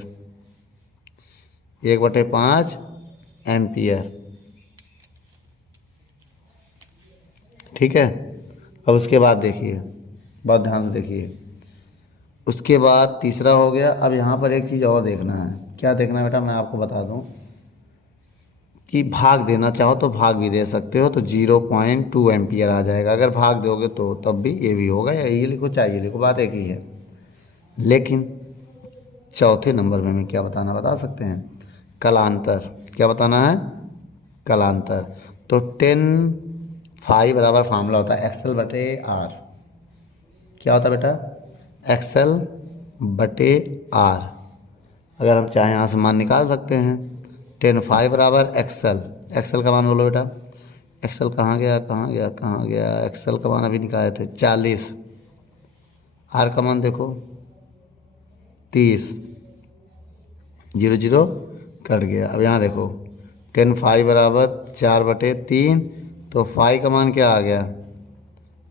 1/5 एम्पियर, ठीक है। अब उसके बाद देखिए, बहुत ध्यान से देखिए, उसके बाद तीसरा हो गया। अब यहाँ पर एक चीज़ और देखना है। क्या देखना है बेटा, मैं आपको बता दूँ कि भाग देना चाहो तो भाग भी दे सकते हो, तो 0.2 एम्पियर आ जाएगा। अगर भाग दोगे तो तब भी ये भी होगा, या ये लिखो चाहे ये लिखो, बात एक ही है। लेकिन चौथे नंबर में क्या बताना, बता सकते हैं कलांतर। क्या बताना है कलांतर। तो 10 बराबर फार्मूला होता है एक्सएल बटे आर। क्या होता है बेटा एक्सएल बटे आर। अगर हम चाहें यहाँ से मान निकाल सकते हैं। 10 बराबर एक्सएल का मान बोलो बेटा। एक्सएल कहाँ गया एक्सएल का मान अभी निकाले थे 40, आर का मान देखो 30, 0 0 कट गया। अब यहाँ देखो 10 बराबर 4/3, तो 5 का मान क्या आ गया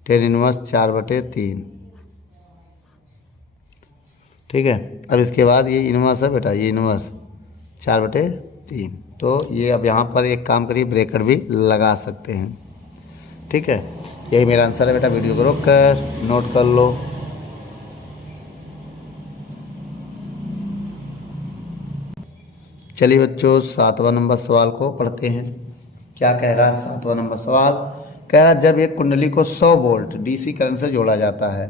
10 इनवर्स 4/3, ठीक है। अब इसके बाद ये इनवर्स है बेटा, ये इनवर्स 4/3, तो ये अब यहाँ पर एक काम करिए ब्रैकेट भी लगा सकते हैं, ठीक है। यही मेरा आंसर है बेटा। वीडियो को रोक कर नोट कर लो। चलिए बच्चों 7वां नंबर सवाल को पढ़ते हैं। क्या कह रहा है 7वां नंबर सवाल, कह रहा है जब एक कुंडली को 100 वोल्ट डीसी करंट से जोड़ा जाता है,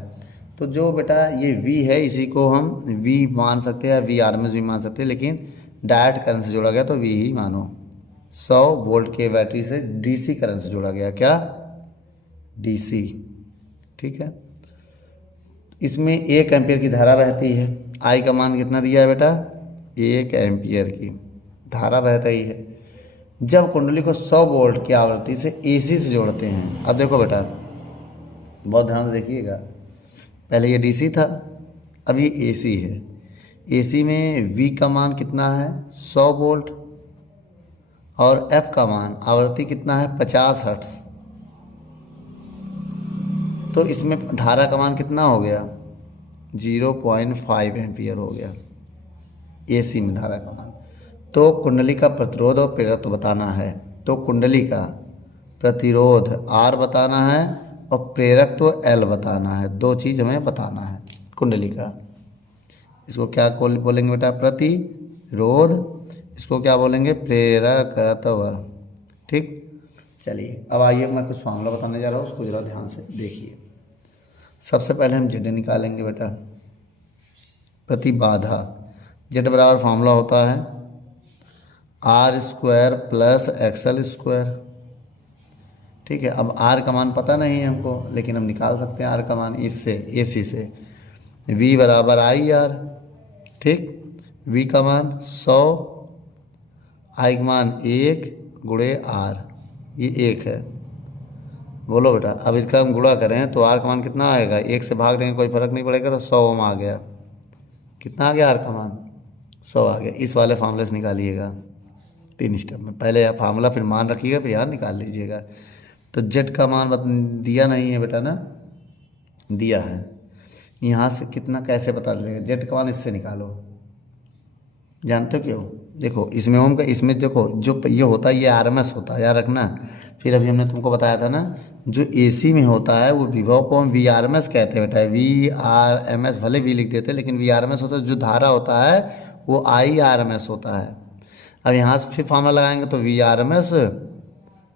तो जो बेटा ये V है इसी को हम V मान सकते हैं, V RMS भी मान सकते हैं, लेकिन डायरेक्ट करंट से जोड़ा गया तो V ही मानो। 100 वोल्ट के बैटरी से डीसी करंट से जोड़ा गया, क्या डीसी, ठीक है। इसमें 1 एम्पियर की धारा बहती है। आई का मान कितना दिया है बेटा 1 एम्पियर की धारा बहता ही है। जब कुंडली को 100 वोल्ट की आवृत्ति से AC से जोड़ते हैं। अब देखो बेटा बहुत ध्यान से देखिएगा, पहले ये DC था, अब ये AC है। AC में V का मान कितना है 100 वोल्ट और F का मान आवृत्ति कितना है 50 हर्ट्ज। तो इसमें धारा का मान कितना हो गया 0.5 एम्पियर हो गया AC में धारा का मान। तो कुंडली का प्रतिरोध और प्रेरकत्व बताना है। तो कुंडली का प्रतिरोध R बताना है और प्रेरकत्व L बताना है। 2 चीज़ हमें बताना है कुंडली का। इसको क्या बोलेंगे बेटा प्रतिरोध, इसको क्या बोलेंगे प्रेरकत्व, ठीक। चलिए अब आइए मैं कुछ फार्मूला बताने जा रहा हूँ, उसको ज़रा ध्यान से देखिए। सबसे पहले हम जेड निकालेंगे बेटा, प्रतिबाधा। जेड बराबर फार्मूला होता है R square plus XL square. ठीक है, अब आर का मान पता नहीं है हमको, लेकिन हम निकाल सकते हैं आर का मान इससे, एसी से। वी बराबर आई आर, ठीक, वी का मान 100, आई का मान 1 गुणे आर, ये 1 है। बोलो बेटा, अब इसका हम गुणा करें तो आर का मान कितना आएगा, 1 से भाग देंगे कोई फर्क नहीं पड़ेगा, तो 100 ओम आ गया। कितना आ गया आर का मान, 100 आ गया। इस वाले फार्मूले से निकालिएगा 3 स्टेप में, पहले आप फार्मूला फिर मान रखिएगा, फिर यहाँ निकाल लीजिएगा। तो जेड का मान दिया नहीं है बेटा ना, दिया है। यहाँ से कितना कैसे पता चलेगा, जेड का मान इससे निकालो। जानते हो क्यों, देखो इसमें ओम का, इसमें देखो जो ये होता है ये आरएमएस होता है, याद रखना। फिर अभी हमने तुमको बताया था ना, जो एसी में होता है वो विभव को हम वीआरएमएस कहते हैं बेटा, वीआरएमएस, भले वी लिख देते लेकिन वीआरएमएस होता है। जो धारा होता है वो आईआरएमएस होता है। अब यहाँ से फिर फॉर्मूला लगाएंगे तो वीआरएमएस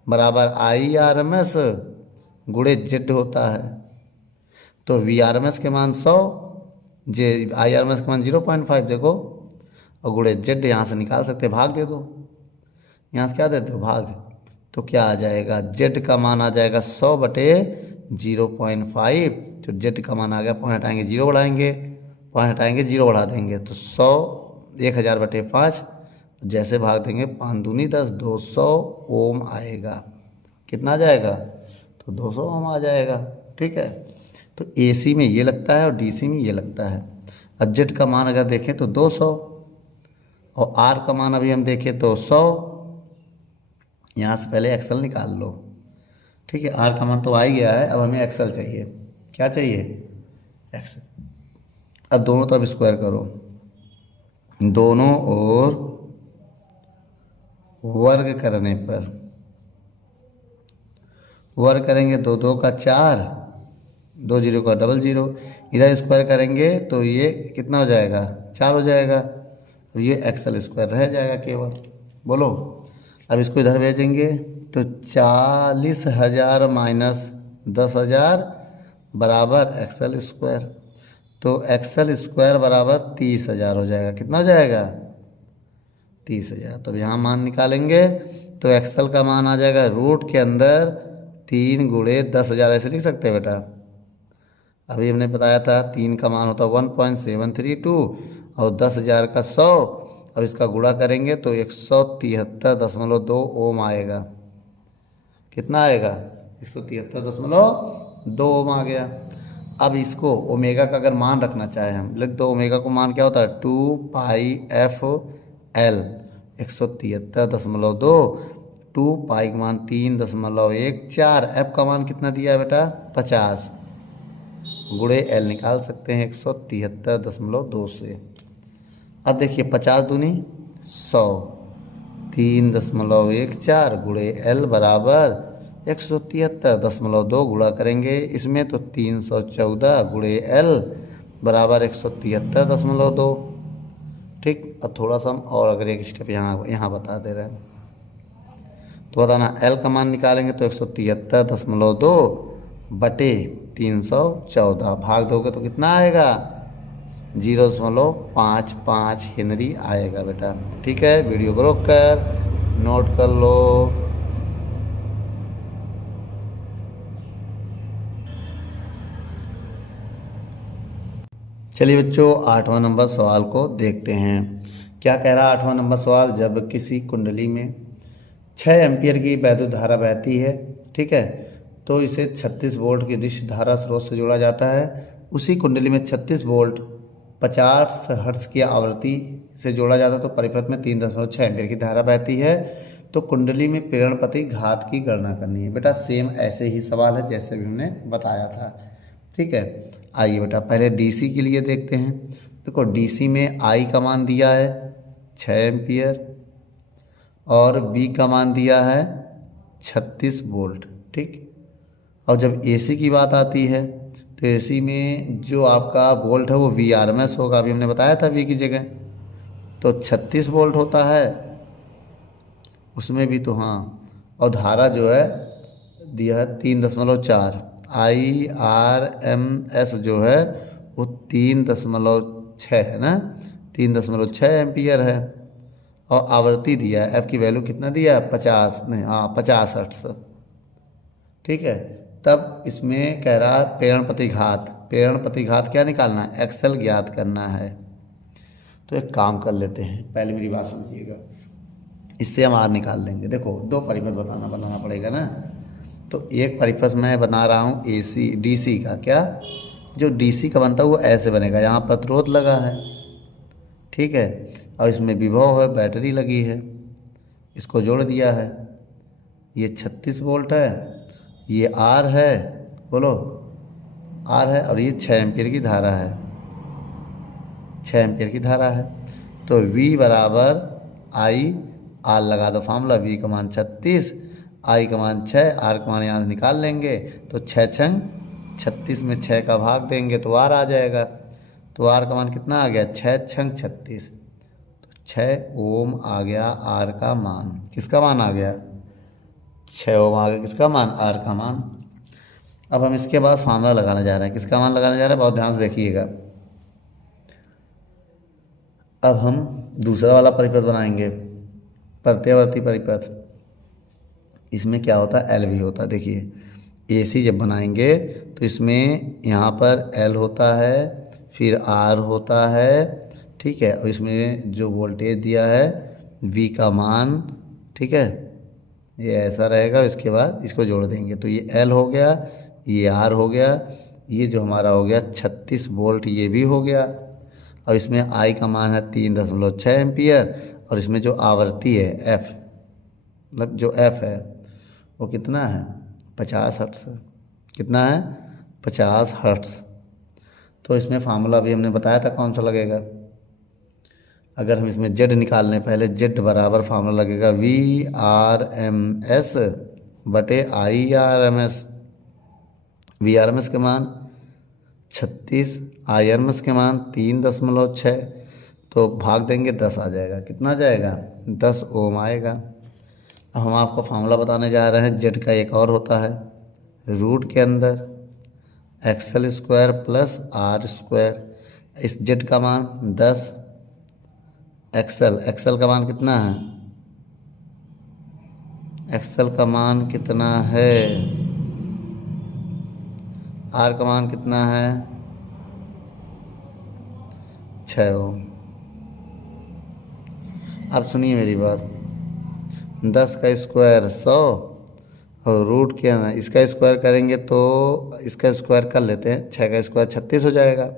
बराबर आईआरएमएस गुणे जेड होता है। तो वीआरएमएस के मान 100, जे आईआरएमएस के मान 0.5 देखो, और गुणे जेड यहाँ से निकाल सकते, भाग दे दो। यहाँ से क्या देते हो, भाग, तो क्या आ जाएगा, जेड का मान आ जाएगा 100 बटे 0.5। तो जेड का मान आ गया, पॉइंट हटाएंगे 0 बढ़ाएंगे, पॉइंट हटाएंगे 0 बढ़ा देंगे, तो 100 1000 बटे 5, जैसे भाग देंगे 5 दूनी 10, 200 ओम आएगा। कितना आ जाएगा, तो 200 ओम आ जाएगा। ठीक है, तो एसी में ये लगता है और डीसी में ये लगता है। अब जेड का मान अगर देखें तो 200, और आर का मान अभी हम देखें तो 100। यहाँ से पहले एक्सेल निकाल लो। ठीक है, आर का मान तो आ ही गया है, अब हमें एक्सेल चाहिए। क्या चाहिए, एक्सेल। अब दोनों तरफ स्क्वायर करो, दोनों ओर वर्ग करने पर, वर्ग करेंगे 2 2 का 4, 2 0 का 00, इधर स्क्वायर करेंगे तो ये कितना हो जाएगा, 4 हो जाएगा। अब ये एक्सेल स्क्वायर रह जाएगा केवल। बोलो, अब इसको इधर भेजेंगे तो 40,000 माइनस 10,000 बराबर एक्सेल स्क्वायर। तो एक्सेल स्क्वायर बराबर 30,000 हो जाएगा। कितना हो जाएगा, 30,000। तो यहाँ मान निकालेंगे तो एक्सेल का मान आ जाएगा रूट के अंदर 3 गुणे 10,000, ऐसे लिख सकते हैं बेटा। अभी हमने बताया था 3 का मान होता है 1.732 और 10,000 का 100। अब इसका गुणा करेंगे तो 173.2 ओम आएगा। कितना आएगा, 173.2 ओम आ गया। अब इसको ओमेगा का अगर मान रखना चाहे हम, लिख दो ओमेगा को मान क्या होता है, 2πf_L 173.2, 2π का मान 3.14, एफ का मान कितना दिया है बेटा 50, गुणे एल निकाल सकते हैं 173.2 से। अब देखिए 50 दूनी 100, 3.14 गुणे एल बराबर 173.2, गुणा करेंगे इसमें तो 314 गुणे एल बराबर 173.2। ठीक, अब थोड़ा सा हम और अगर एक स्टेप यहाँ बता दे रहे हैं तो बताना, एल का मान निकालेंगे तो 173.2 बटे 314, भाग दोगे तो कितना आएगा, 0.55 हेनरी आएगा बेटा। ठीक है, वीडियो को रोक कर नोट कर लो। चलिए बच्चों, 8वां नंबर सवाल को देखते हैं। क्या कह रहा है 8वां नंबर सवाल, जब किसी कुंडली में 6 एम्पियर की वैद्युत धारा बहती है, ठीक है, तो इसे 36 वोल्ट की दृश्य धारा स्रोत से जोड़ा जाता है। उसी कुंडली में 36 वोल्ट 50 हर्ट्ज की आवृत्ति से जोड़ा जाता है, तो परिपथ में 3.6 एम्पियर की धारा बहती है। तो कुंडली में प्रेरण प्रति घात की गणना करनी है। बेटा सेम ऐसे ही सवाल है जैसे भी हमने बताया था। ठीक है, आइए बेटा पहले डीसी के लिए देखते हैं। देखो डीसी में आई का मान दिया है 6 एम्पियर और बी का मान दिया है 36 वोल्ट। ठीक, और जब एसी की बात आती है तो एसी में जो आपका वोल्ट है वो वीआरएमएस होगा, अभी हमने बताया था वी की जगह, तो 36 वोल्ट होता है उसमें भी, तो हाँ और धारा जो है दिया है 3.4। IRMS जो है वो 3.6 है ना, 3.6 एम्पियर है। और आवर्ती दिया है, एफ की वैल्यू कितना दिया है 50, नहीं हाँ 50 हर्ट्ज। ठीक है, तब इसमें कह रहा है प्रेरण प्रतिघात। प्रेरण प्रतिघात क्या निकालना है, एक्सेल ज्ञात करना है। तो एक काम कर लेते हैं, पहले मेरी बात समझिएगा, इससे हम आर निकाल लेंगे। देखो दो परिपथ बनाना पड़ेगा ना। तो एक परिपथ मैं बना रहा हूँ AC DC का। क्या, जो DC का बनता है वो ऐसे बनेगा, यहाँ प्रतिरोध लगा है, ठीक है, और इसमें विभव है, बैटरी लगी है, इसको जोड़ दिया है। ये 36 वोल्ट है, ये R है, बोलो R है, और ये 6 एम्पियर की धारा है, 6 एम्पियर की धारा है। तो V बराबर I, R लगा दो फार्मूला, V का मान 36, I का मान 6, R का मान यहाँ से निकाल लेंगे। तो 6 छंग 36 में 6 का भाग देंगे तो R आ जाएगा। तो R का मान कितना आ गया, 6 छंग 36, तो 6 ओम आ गया R का मान। किसका मान आ गया, 6 ओम आ गया, किसका मान, R का मान। अब हम इसके बाद फार्मूला लगाने जा रहे हैं, किसका मान लगाने जा रहे हैं, बहुत ध्यान से देखिएगा। अब हम दूसरा वाला परिपथ बनाएंगे, प्रत्यावर्ती परिपथ। इसमें क्या होता है, LV होता है। देखिए AC जब बनाएंगे तो इसमें यहाँ पर L होता है, फिर R होता है, ठीक है, और इसमें जो वोल्टेज दिया है V का मान, ठीक है, ये ऐसा रहेगा। इसके बाद इसको जोड़ देंगे तो ये L हो गया, ये R हो गया, ये जो हमारा हो गया 36 वोल्ट, ये भी हो गया। और इसमें I का मान है 3.6 एम्पियर, और इसमें जो आवृत्ति है F, मतलब जो F है वो कितना है, 50 हर्ट्स। कितना है, 50 हर्ट्स। तो इसमें फार्मूला भी हमने बताया था कौन सा लगेगा। अगर हम इसमें Z निकाल लें, पहले Z बराबर फार्मूला लगेगा VRMS बटे IRMS। VRMS के मान 36, IRMS के मान 3.6, तो भाग देंगे 10 आ जाएगा। कितना आ जाएगा, 10 ओम आएगा। अब हम आपको फार्मूला बताने जा रहे हैं। Z का एक और होता है, रूट के अंदर XL² प्लस R²। इस Z का मान 10, XL का मान कितना है, XL का मान कितना है, R का मान कितना है, 6 ओम। अब सुनिए मेरी बात, 10 का स्क्वायर 100 और रूट के अंदर इसका स्क्वायर करेंगे तो इसका स्क्वायर कर लेते हैं, 6 का स्क्वायर 36 हो जाएगा,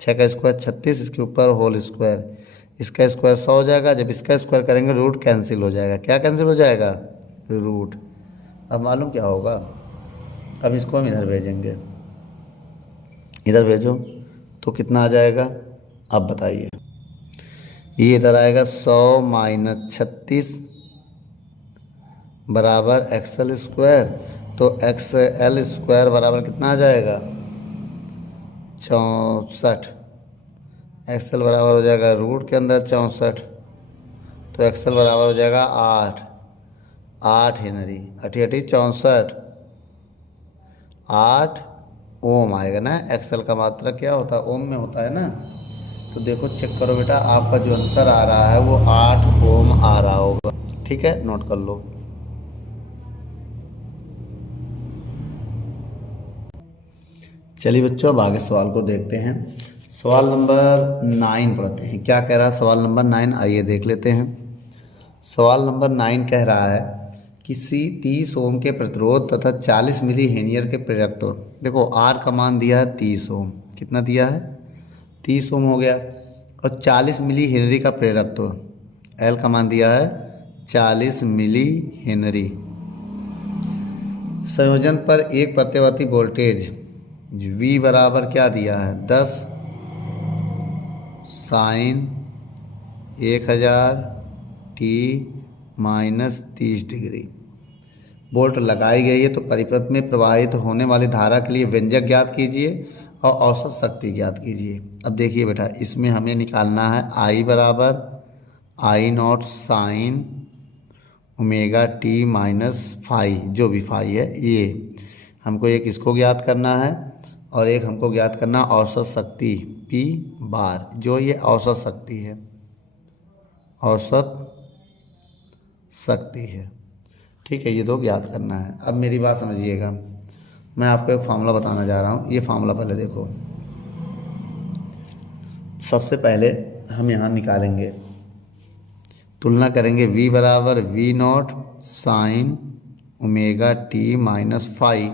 6 का स्क्वायर 36, इसके ऊपर होल स्क्वायर, इसका स्क्वायर 100 हो जाएगा। जब इसका स्क्वायर करेंगे रूट कैंसिल हो जाएगा। क्या कैंसिल हो जाएगा, रूट। अब मालूम क्या होगा, अब इसको हम इधर भेजेंगे, इधर भेजो तो कितना आ जाएगा, अब बताइए। ये इधर आएगा 100 माइनस 36 बराबर XL²। तो XL² बराबर कितना आ जाएगा, 64। XL बराबर हो जाएगा रूट के अंदर 64, तो XL बराबर हो जाएगा 8 हेनरी, 8 64, 8 ओम आएगा ना। XL का मात्रा क्या होता है, ओम में होता है ना। तो देखो चेक करो बेटा, आपका जो आंसर आ रहा है वो 8 ओम आ रहा होगा। ठीक है, नोट कर लो। चलिए बच्चों, अब आगे सवाल को देखते हैं। सवाल नंबर 9 पढ़ते हैं। क्या कह रहा है सवाल नंबर 9, आइए देख लेते हैं। सवाल नंबर 9 कह रहा है किसी 30 ओम के प्रतिरोध तथा 40 मिली हेनियर के प्रेरकत्व। देखो R का मान दिया है 30 ओम, कितना दिया है, 30 ओम हो गया, और 40 मिली हेनरी का प्रेरकत्व, L का मान दिया है 40 मिली हेनरी। संयोजन पर एक प्रत्यावर्ती वोल्टेज V बराबर क्या दिया है, 10 sine 1000 t minus 30 degree volt लगाई गई है। तो परिपथ में प्रवाहित होने वाली धारा के लिए व्यंजक ज्ञात कीजिए और औसत शक्ति ज्ञात कीजिए। अब देखिए बेटा, इसमें हमें निकालना है I बराबर I0 sine omega T minus phi, जो भी फाई है ये हमको एक इसको ज्ञात करना है और एक हमको ज्ञात करना औसत शक्ति पी बार, जो ये औसत शक्ति है, औसत शक्ति है। ठीक है, ये दो ज्ञात करना है। अब मेरी बात समझिएगा, मैं आपको एक फार्मूला बताना जा रहा हूँ। ये फार्मूला पहले देखो, सबसे पहले हम यहाँ निकालेंगे, तुलना करेंगे v बराबर V naught sine omega T minus phi.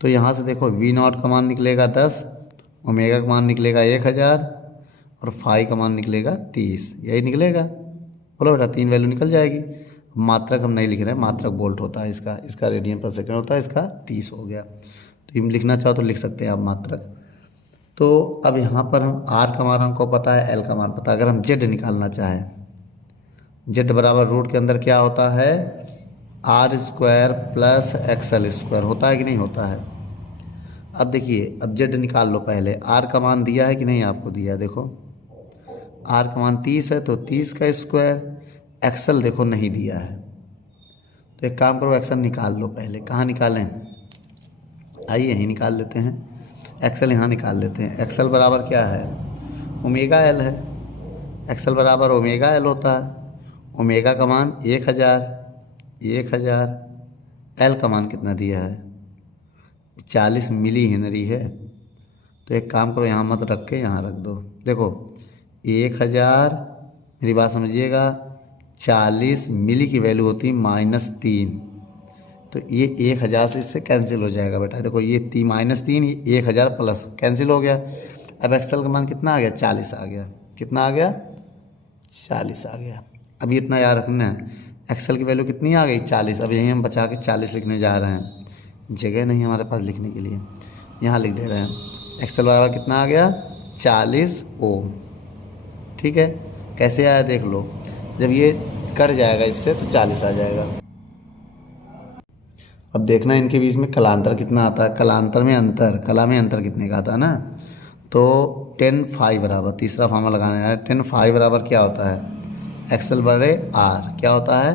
तो यहाँ से देखो v नॉट का मान निकलेगा 10, ओमेगा का मान निकलेगा 1000 और फाई का मान निकलेगा 30, यही निकलेगा। बोलो बेटा, 3 वैल्यू निकल जाएगी। मात्रक हम नहीं लिख रहे हैं, मात्रक वोल्ट होता है इसका रेडियन पर सेकंड होता है, इसका 30 हो गया। तो ये लिखना चाहो तो लिख सकते हैं आप मात्रक। तो अब यहाँ पर हम r का मान हमको पता है, l का मान पता है। अगर हम z निकालना चाहें, z बराबर रूट के अंदर क्या होता है, R square plus XL square होता है कि नहीं होता है। अब देखिए, अब z निकाल लो पहले। r का मान दिया है कि नहीं, आपको दिया है, देखो r का मान 30 है तो 30 का स्क्वायर। एक्सएल देखो नहीं दिया है, तो एक काम करो, एक्सएल निकाल लो पहले। कहाँ निकालें, आइए यहीं निकाल लेते हैं। एक्सएल यहाँ निकाल लेते हैं। एक्सएल बराबर क्या है, ओमेगा एल है। एक्सएल बराबर ओमेगा एल होता है। ओमेगा का मान 1000, एल का मान कितना दिया है, 40 मिली हेनरी है। तो एक काम करो, यहाँ मत रख के यहाँ रख दो। देखो 1000, मेरी बात समझिएगा, 40 मिली की वैल्यू होती -3, तो ये 1000 से इससे कैंसिल हो जाएगा बेटा। देखो ये -3, ये 1000 प्लस कैंसिल हो गया। अब एक्सएल का मान कितना आ गया, 40 आ गया। कितना आ गया, 40 आ गया। अब ये इतना याद रखना है, एक्सएल की वैल्यू कितनी आ गई, 40। अब यहीं हम बचा के 40 लिखने जा रहे हैं, जगह नहीं हमारे पास लिखने के लिए, यहाँ लिख दे रहे हैं। एक्सएल बराबर कितना आ गया, 40 ओम। ठीक है, कैसे आया देख लो, जब ये कट जाएगा इससे तो 40 आ जाएगा। अब देखना इनके बीच में कलांतर कितना आता है। कलांतर में अंतर, कला में अंतर कितने का आता है ना। तो 10 फाई बराबर, तीसरा फार्मूला लगाना है। 10 फाई बराबर क्या होता है, एक्सएल बटे आर। क्या होता है,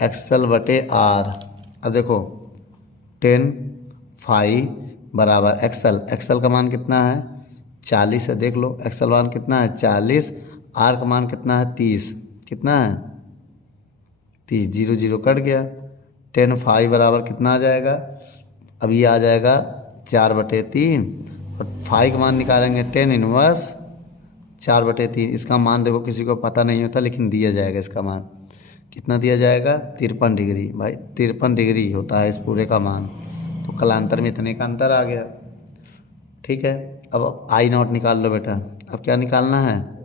एक्सएल बटे आर। अब देखो 10 फाई बराबर एक्सएल, एक्सएल का मान कितना है, 40 है। देख लो एक्सएल मान कितना है, 40। आर का मान कितना है, 30। कितना है, 30। 0 0 कट गया। 10 फाई बराबर कितना आ जाएगा, अब ये आ जाएगा 4/3 और फाई का मान निकालेंगे 10 इनवर्स 4/3। इसका मान देखो किसी को पता नहीं होता, लेकिन दिया जाएगा। इसका मान कितना दिया जाएगा, 53 डिग्री। भाई 53 डिग्री होता है इस पूरे का मान। तो कलांतर में इतने का अंतर आ गया। ठीक है, अब आई नॉट निकाल लो बेटा। अब क्या निकालना है,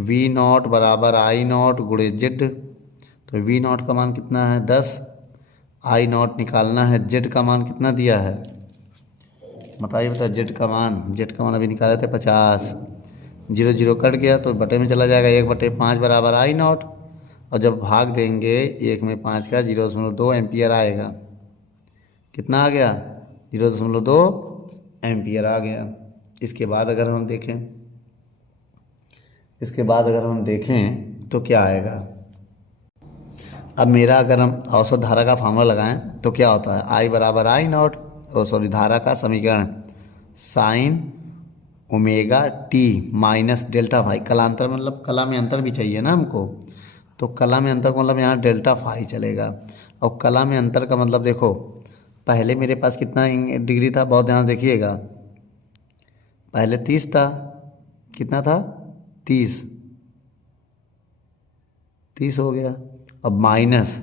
वी नॉट बराबर आई नॉट गुणे जेड। तो वी नॉट का मान कितना है, 10। आई नॉट निकालना है, जेड का मान कितना दिया है, बताइए बेटा। जेड का मान अभी निकाले थे 50। 0 0 कट गया तो बटे में चला जाएगा, 1/5 बराबर आई नॉट। और जब भाग देंगे 1 में 5 का, 0.2 एम्पियर आएगा। कितना आ गया, 0.2 एम्पियर आ गया। इसके बाद अगर हम देखें तो क्या आएगा। अब मेरा अगर हम औसत धारा का फार्मूला लगाएं तो क्या होता है, आई बराबर आई नॉट, धारा का समीकरण sine omega T minus delta phi. कलांतर मतलब कला में अंतर भी चाहिए ना हमको, तो कला में अंतर का मतलब यहाँ डेल्टा फाई चलेगा। और कला में अंतर का मतलब देखो, पहले मेरे पास कितना डिग्री था, बहुत ध्यान देखिएगा। पहले 30 था, कितना था, 30 हो गया। अब माइनस,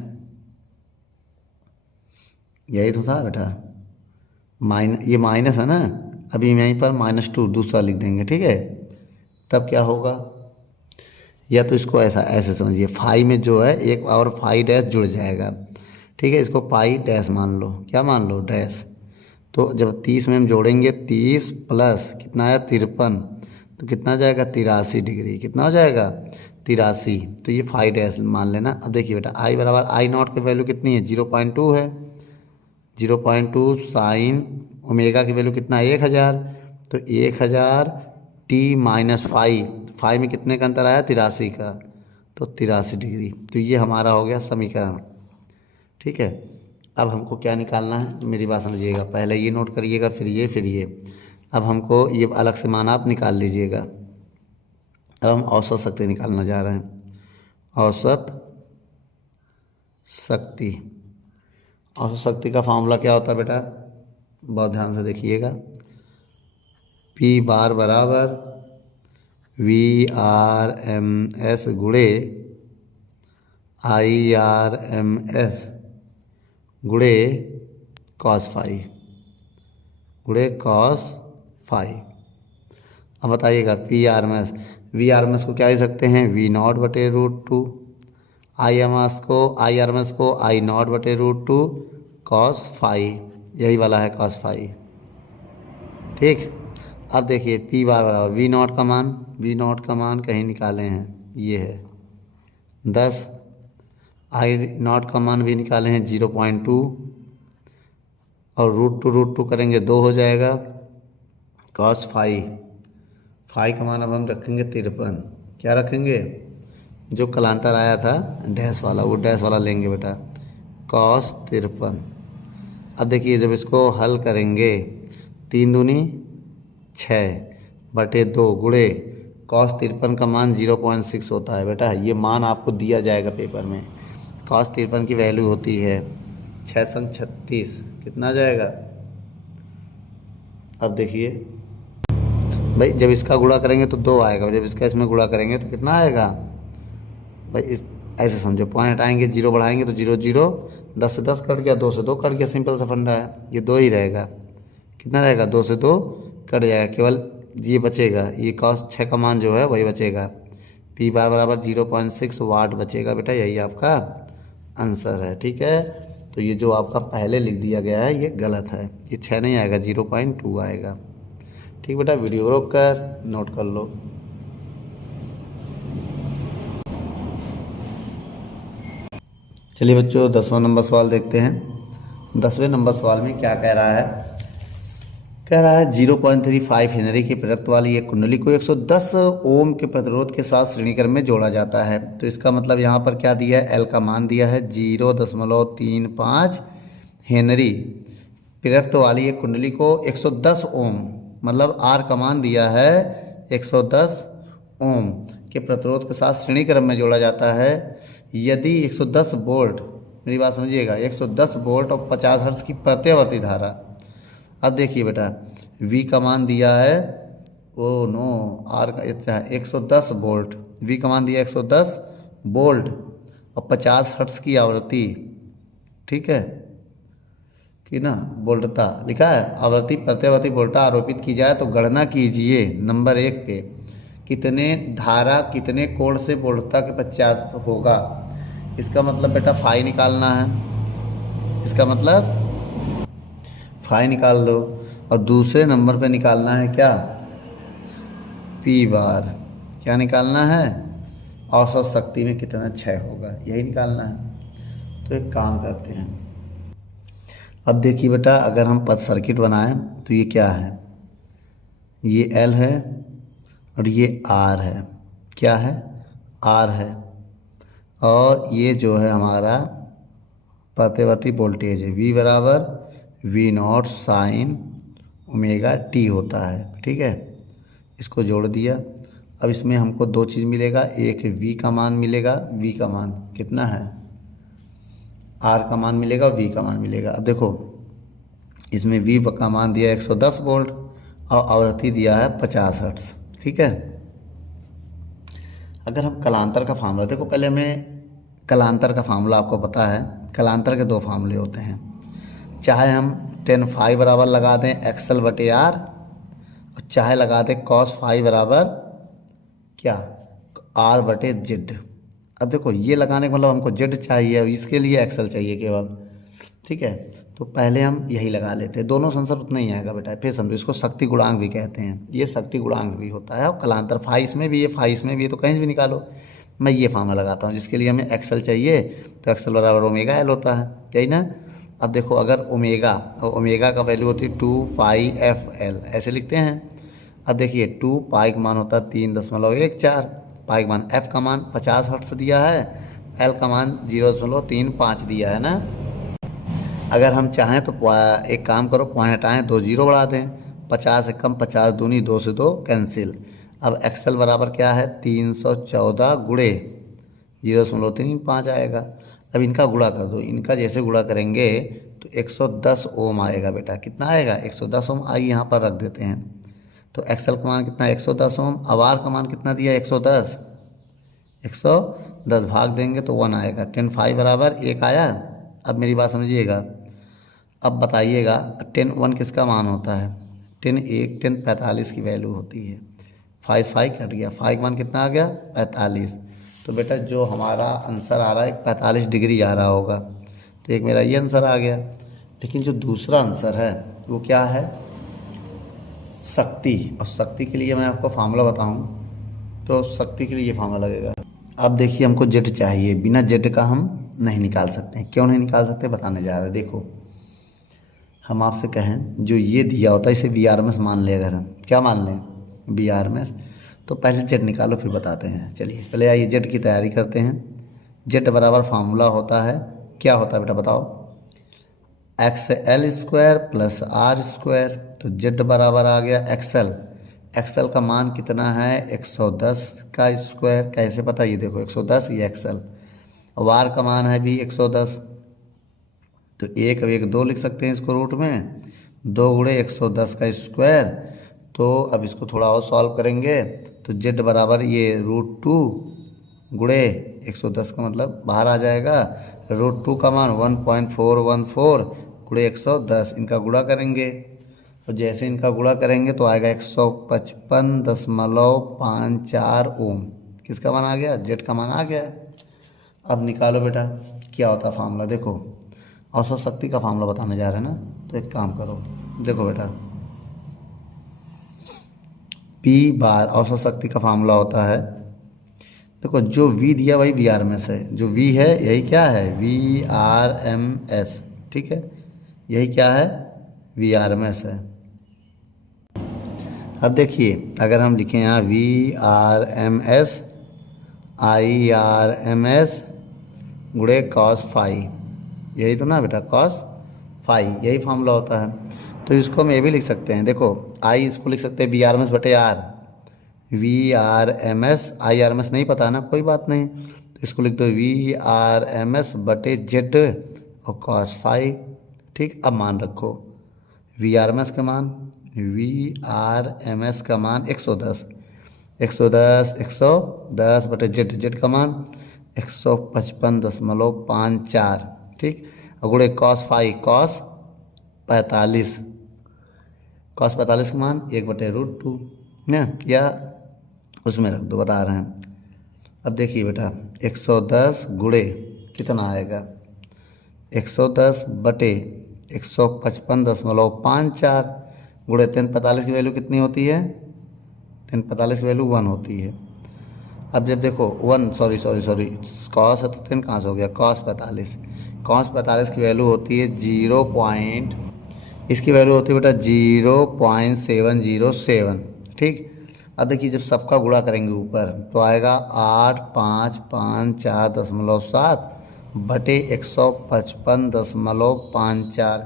यही तो था बेटा, ये माइनस है ना। अभी यहीं पर -2 दूसरा लिख देंगे, ठीक है। तब क्या होगा, या तो इसको ऐसे समझिए, फाई में जो है एक और फाई डैश जुड़ जाएगा, ठीक है। इसको पाई डैश मान लो, क्या मान लो, डैश। तो जब 30 में हम जोड़ेंगे 30 प्लस कितना आया, 53, तो कितना जाएगा, 83 डिग्री। कितना हो जाएगा, 83। तो ये फाई डैश मान लेना। अब देखिए बेटा, आई बराबर आई नॉट की वैल्यू कितनी है, 0.2 है। 0.2 साइन ओमेगा की वैल्यू कितना है, 1000। तो 1000 टी माइनस फाई में कितने का अंतर आया, 83 का। तो 83 डिग्री। तो ये हमारा हो गया समीकरण। ठीक है, अब हमको क्या निकालना है, मेरी बात समझिएगा, पहले ये नोट करिएगा, फिर ये, फिर ये। अब हमको ये अलग से मान आप निकाल लीजिएगा। अब हम औसत शक्ति निकालना जा रहे हैं। औसत शक्ति, औसत शक्ति का फॉर्मूला क्या होता है बेटा, बहुत ध्यान से देखिएगा। P बार बराबर VRMS गुणे IRMS गुणे cos फाई, गुणे cos फाई। अब बताइएगा वी आर एम एस को क्या लिख सकते हैं, V0/√2, आई आर एम एस को I0/√2 cos फाई, यही वाला है cos फाई। ठीक, अब देखिए P बार बराबर V0 का मान कहीं निकाले हैं, ये है 10, I0 का मान भी निकाले हैं 0.2, और √2 करेंगे 2 हो जाएगा। cos फाई का मान अब हम रखेंगे 53। क्या रखेंगे, जो कलांतर आया था डैश वाला, वो डैश वाला लेंगे बेटा, cos 53। अब देखिए जब इसको हल करेंगे 3 दूनी 6/2 गुणे cos 53 का मान 0.6 होता है बेटा। ये मान आपको दिया जाएगा पेपर में। cos 53 की वैल्यू होती है 6 संग 36, कितना जाएगा। अब देखिए भाई, जब इसका गुणा करेंगे तो 2 आएगा, जब इसका इसमें गुणा करेंगे तो कितना आएगा भाई, इस ऐसे समझो, पॉइंट हटाएंगे, 0 बढ़ाएंगे तो 0 0, 10 से 10 कट गया, 2 से 2 कट गया, सिंपल सा फंडा है। ये 2 ही रहेगा, कितना रहेगा, 2 से 2 कट जाएगा, केवल ये बचेगा, ये cos 6 का मान जो है वही बचेगा। P बार बराबर 0.6 वाट बचेगा बेटा, यही आपका आंसर है। ठीक है, तो ये जो आपका पहले लिख दिया गया है ये गलत है, ये 6 नहीं आएगा, 0.2 आएगा। ठीक बेटा, वीडियो रोक कर नोट कर लो। चलिए बच्चों 10वां नंबर सवाल देखते हैं। 10वें नंबर सवाल में क्या कह रहा है, कह रहा है 0.35 हेनरी की प्रेरकत्व वाली एक कुंडली को 110 ओम के प्रतिरोध के साथ श्रेणीक्रम में जोड़ा जाता है। तो इसका मतलब यहाँ पर क्या दिया है, एल का मान दिया है 0.35 हेनरी प्रेरकत्व वाली एक कुंडली को 110 ओम, मतलब आर का मान दिया है 110 ओम के प्रतिरोध के साथ श्रेणीक्रम में जोड़ा जाता है। यदि 110 वोल्ट, मेरी बात समझिएगा, 110 वोल्ट और 50 हर्ट्ज की प्रत्यावर्ती धारा। अब देखिए बेटा, V का मान दिया है, ओ नो, R का 110 वोल्ट, V का मान दिया 110 वोल्ट और 50 हर्ट्ज की आवृत्ति। ठीक है कि ना, वोल्टता लिखा है, आवृत्ति प्रत्यावर्ती वोल्टता आरोपित की जाए तो गणना कीजिए नंबर 1 पे, कितने धारा कितने कोण से वोल्टता के 50 होगा। इसका मतलब बेटा फाई निकालना है, इसका मतलब फाई निकाल दो, और दूसरे नंबर पे निकालना है क्या, P बार, क्या निकालना है, औसत शक्ति में कितना क्षय होगा, यही निकालना है। तो एक काम करते हैं, अब देखिए बेटा, अगर हम पथ सर्किट बनाएं तो ये क्या है, ये L है और ये R है, क्या है, R है, और ये जो है हमारा प्रत्यावर्ती वोल्टेज है, V बराबर V0 साइन ओमेगा t होता है। ठीक है, इसको जोड़ दिया। अब इसमें हमको 2 चीज़ मिलेगा, एक V का मान मिलेगा, V का मान कितना है, R का मान मिलेगा, V का मान मिलेगा। अब देखो इसमें V का मान दिया 110 वोल्ट और आवृत्ति दिया है 50 हर्ट्ज। ठीक है, अगर हम कलांतर का फार्मूला देखो, पहले हमें कलांतर का फार्मूला आपको पता है, कलांतर के 2 फार्मूले होते हैं, चाहे हम tan फाई बराबर लगा दें XL/R और चाहे लगा दें cos फाई बराबर क्या, R/Z। अब देखो ये लगाने का मतलब हमको Z चाहिए और इसके लिए XL चाहिए केवल। ठीक है, तो पहले हम यही लगा लेते हैं, दोनों संसर उतना ही आएगा बेटा। फिर समझो, इसको शक्ति गुणांक भी कहते हैं, ये शक्ति गुणांक भी होता है, और कलांतर फाई इसमें भी है, फाई इसमें भी है, तो कहीं से भी निकालो। मैं ये फार्मूला लगाता हूँ, जिसके लिए हमें XL चाहिए, तो XL बराबर ओमेगा L होता है, यही ना। अब देखो, अगर ओमेगा, और ओमेगा का वैल्यू होती है 2πfL, ऐसे लिखते हैं। अब देखिए 2 पाई का मान होता है 3.14, पाई का मान, एफ का मान 50 हर्ट्ज दिया है, एल का मान 0.35 दिया है ना। अगर हम चाहें तो एक काम करो, पॉइंट हटाएं, 2 जीरो बढ़ा दें, 50 से कम 50 दूनी 2 से 2 कैंसिल। अब एक्सेल बराबर क्या है 314 गुणे 0.35 आएगा। अब इनका गुणा कर दो, इनका जैसे गुणा करेंगे तो 110 ओम आएगा बेटा। कितना आएगा 110 ओम। आई यहाँ पर रख देते हैं। तो एक्सेल का मान कितना है 110 ओम। अब आर का मान कितना दिया 110, 110 भाग देंगे तो 1 आएगा। 10 5 बराबर 1 आया। अब मेरी बात समझिएगा, अब बताइएगा 10 1 किसका मान होता है, 10 1 10 45 की वैल्यू होती है। 5 5 कट गया, 5 का मान कितना आ गया 45। तो बेटा जो हमारा आंसर आ रहा है 45 डिग्री आ रहा होगा। तो एक मेरा ये आंसर आ गया। लेकिन जो दूसरा आंसर है वो क्या है, शक्ति। और शक्ति के लिए मैं आपको फार्मूला बताऊं तो शक्ति के लिए ये फार्मूला लगेगा। अब देखिए हमको जेड चाहिए, बिना जेड का हम नहीं निकाल सकते। क्यों नहीं निकाल सकते बताने जा रहे हैं। देखो हम आपसे कहें जो ये दिया होता है इसे वी आर एम एस मान लें, अगर हम क्या मान लें वी आर एम एस, तो पहले जेड निकालो फिर बताते हैं। चलिए पहले आइए जेड की तैयारी करते हैं। जेड बराबर फार्मूला होता है, क्या होता है बेटा बताओ, X L square plus R square. तो जेड बराबर आ गया एक्सएल, एक्सएल का मान कितना है 110 का स्क्वायर। कैसे पता, ये देखो 110 ये एक्सएल, और आर का मान है भी 110। तो एक अब एक 2 लिख सकते हैं इसको रूट में, 2 गुणे 110 का स्क्वायर। तो अब इसको थोड़ा और सॉल्व करेंगे तो जेड बराबर ये √2 गुणे 110 का मतलब बाहर आ जाएगा, √2 का मान 1.414 गुणे 110, इनका गुणा करेंगे। और जैसे इनका गुणा करेंगे तो आएगा 155.54 ओम। किसका मान आ गया, जेड का मान आ गया। अब निकालो बेटा क्या होता है फार्मूला। देखो औसत शक्ति का फार्मूला बताने जा रहे हैं ना, तो एक काम करो, देखो बेटा पी बार औसत शक्ति का फार्मूला होता है। देखो जो वी दिया वही वी आर एम एस है, जो वी है यही क्या है वी आर एम एस, ठीक है, यही क्या है वी आर एम एस है। अब देखिए अगर हम लिखें यहाँ V R M S I R M S गुणे कॉस फाई, यही तो ना बेटा कॉस फाई, यही फार्मूला होता है। तो इसको हम ये भी लिख सकते हैं, देखो आई इसको लिख सकते हैं वी आर एम एस बटे R, V R M S, I R M S नहीं पता ना कोई बात नहीं, तो इसको लिख दो वी आर एम एस बटे जेड और कॉस फाई। ठीक, अब मान रखो वी आर एम एस का मान, वी आर एम एस का मान 110, 110 बटे जेड, जेड का मान 155.54, ठीक, और गुणे कॉस फाई, कॉस 45, कॉस 45 का मान 1/√2 ना, या उसमें रख दो, बता रहे हैं। अब देखिए बेटा 110 गुणे कितना आएगा 110 बटे 155.54 गुणे 345 की वैल्यू कितनी होती है, 345 की वैल्यू 1 होती है। अब जब देखो 1 सॉरी कॉस है तो 10 कहाँ से हो गया कॉस 45, कॉस 45 की वैल्यू होती है 0 पॉइंट, इसकी वैल्यू होती है बेटा 0.707, ठीक। अब देखिए जब सबका गुणा करेंगे ऊपर तो आएगा 8554.7 बटे 155.54,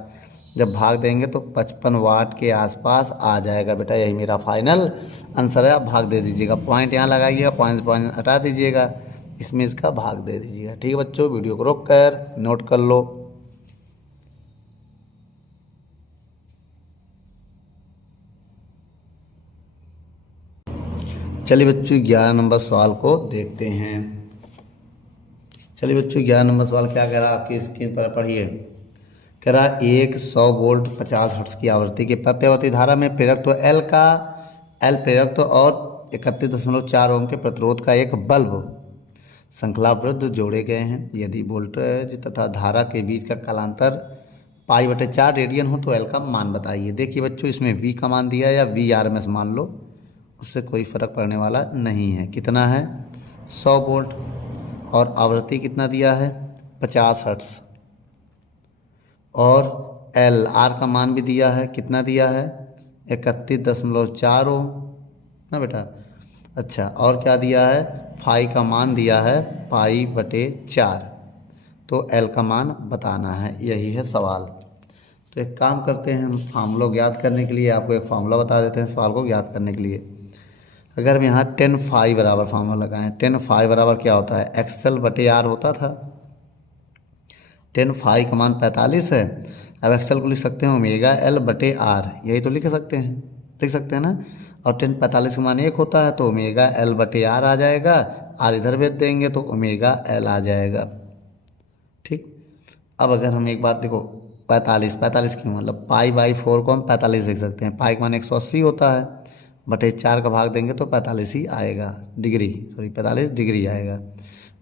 जब भाग देंगे तो 55 वाट के आसपास आ जाएगा बेटा। यही मेरा फाइनल आंसर है। आप भाग दे दीजिएगा, पॉइंट यहाँ लगाइएगा, पॉइंट हटा दीजिएगा, इसमें इसका भाग दे दीजिएगा। ठीक है बच्चों, वीडियो को रोक कर नोट कर लो। चलिए बच्चों 11 नंबर सवाल को देखते हैं। चलिए बच्चों 11 नंबर सवाल क्या कह रहा है, आपकी स्क्रीन पर पढ़िए। कह रहा एक 100 वोल्ट 50 हर्ट्ज की आवृत्ति के प्रत्यावर्ती धारा में प्रेरकत्व एल प्रेरकत्व और 31.4 ओम के प्रतिरोध का एक बल्ब श्रृंखलाबद्ध जोड़े गए हैं। यदि वोल्टेज तथा धारा के बीच का कालांतर π/4 रेडियन हो तो एल का मान बताइए। देखिए बच्चों इसमें वी का मान दिया है या वी आर एम एस मान लो, उससे कोई फ़र्क पड़ने वाला नहीं है। कितना है 100 वोल्ट और आवृत्ति कितना दिया है 50 हर्ट्ज, और एल आर का मान भी दिया है, कितना दिया है 31.4 ओम ना बेटा, अच्छा, और क्या दिया है, फाई का मान दिया है π/4, तो एल का मान बताना है, यही है सवाल। तो एक काम करते हैं, हम फार्मूला ज्ञात करने के लिए आपको एक फार्मूला बता देते हैं सवाल को ज्ञात करने के लिए। अगर हम यहाँ 10φ बराबर फार्मूला लगाएं, 10φ बराबर क्या होता है, XL/R होता था। 10φ का मान 45 है। अब एक्सल को लिख सकते हैं ω/L/R, यही तो लिख सकते हैं ना। और 10 45 का मान 1 होता है, तो ω/L/R आ जाएगा। R इधर भेज देंगे तो ω/L आ जाएगा। ठीक, अब अगर हम एक बात देखो, 45 क्यों, मतलब π/4 को हम 45 लिख सकते हैं। पाई का मान 180 होता है, बटे 4 का भाग देंगे तो 45 ही आएगा, 45 डिग्री आएगा।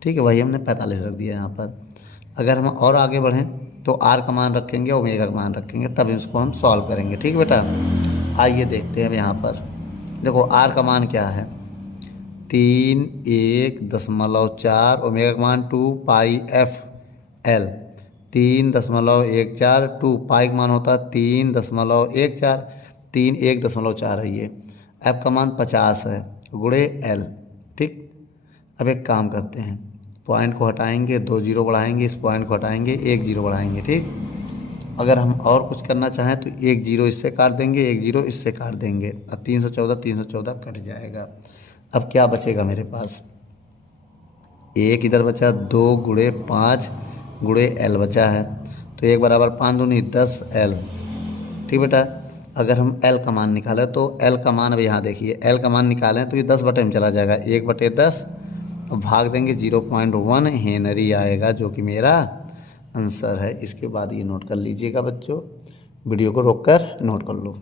ठीक है, वही हमने 45 रख दिया यहाँ पर। अगर हम और आगे बढ़ें तो R का मान रखेंगे, ओमेगा का मान रखेंगे, तब इसको हम सॉल्व करेंगे। ठीक बेटा, आइए देखते हैं। यहाँ पर देखो R का मान क्या है, 3.1.4, ओमेगा का मान 2πfL, 3.14, 2 पाई का मान होता है 3.14, 3 1.4 है ये। F का मान 50 है गुणे L। ठीक, अब एक काम करते हैं, पॉइंट को हटाएंगे, 2 जीरो बढ़ाएंगे, इस पॉइंट को हटाएंगे, 1 जीरो बढ़ाएंगे। ठीक, अगर हम और कुछ करना चाहें तो 1 जीरो इससे काट देंगे, 1 जीरो इससे काट देंगे, अब 314 कट जाएगा। अब क्या बचेगा मेरे पास, 1 इधर बचा, 2 गुणे 5 गुणे L बचा है, तो 1 बराबर 5 दूनी 10L। ठीक बेटा, अगर हम L का मान निकालें तो L का मान, अब यहाँ देखिए L का मान निकालें तो ये 10 में चला जाएगा, 1/10, अब भाग देंगे 0.1 हेनरी आएगा, जो कि मेरा आंसर है। इसके बाद ये नोट कर लीजिएगा बच्चों, वीडियो को रोककर नोट कर लो।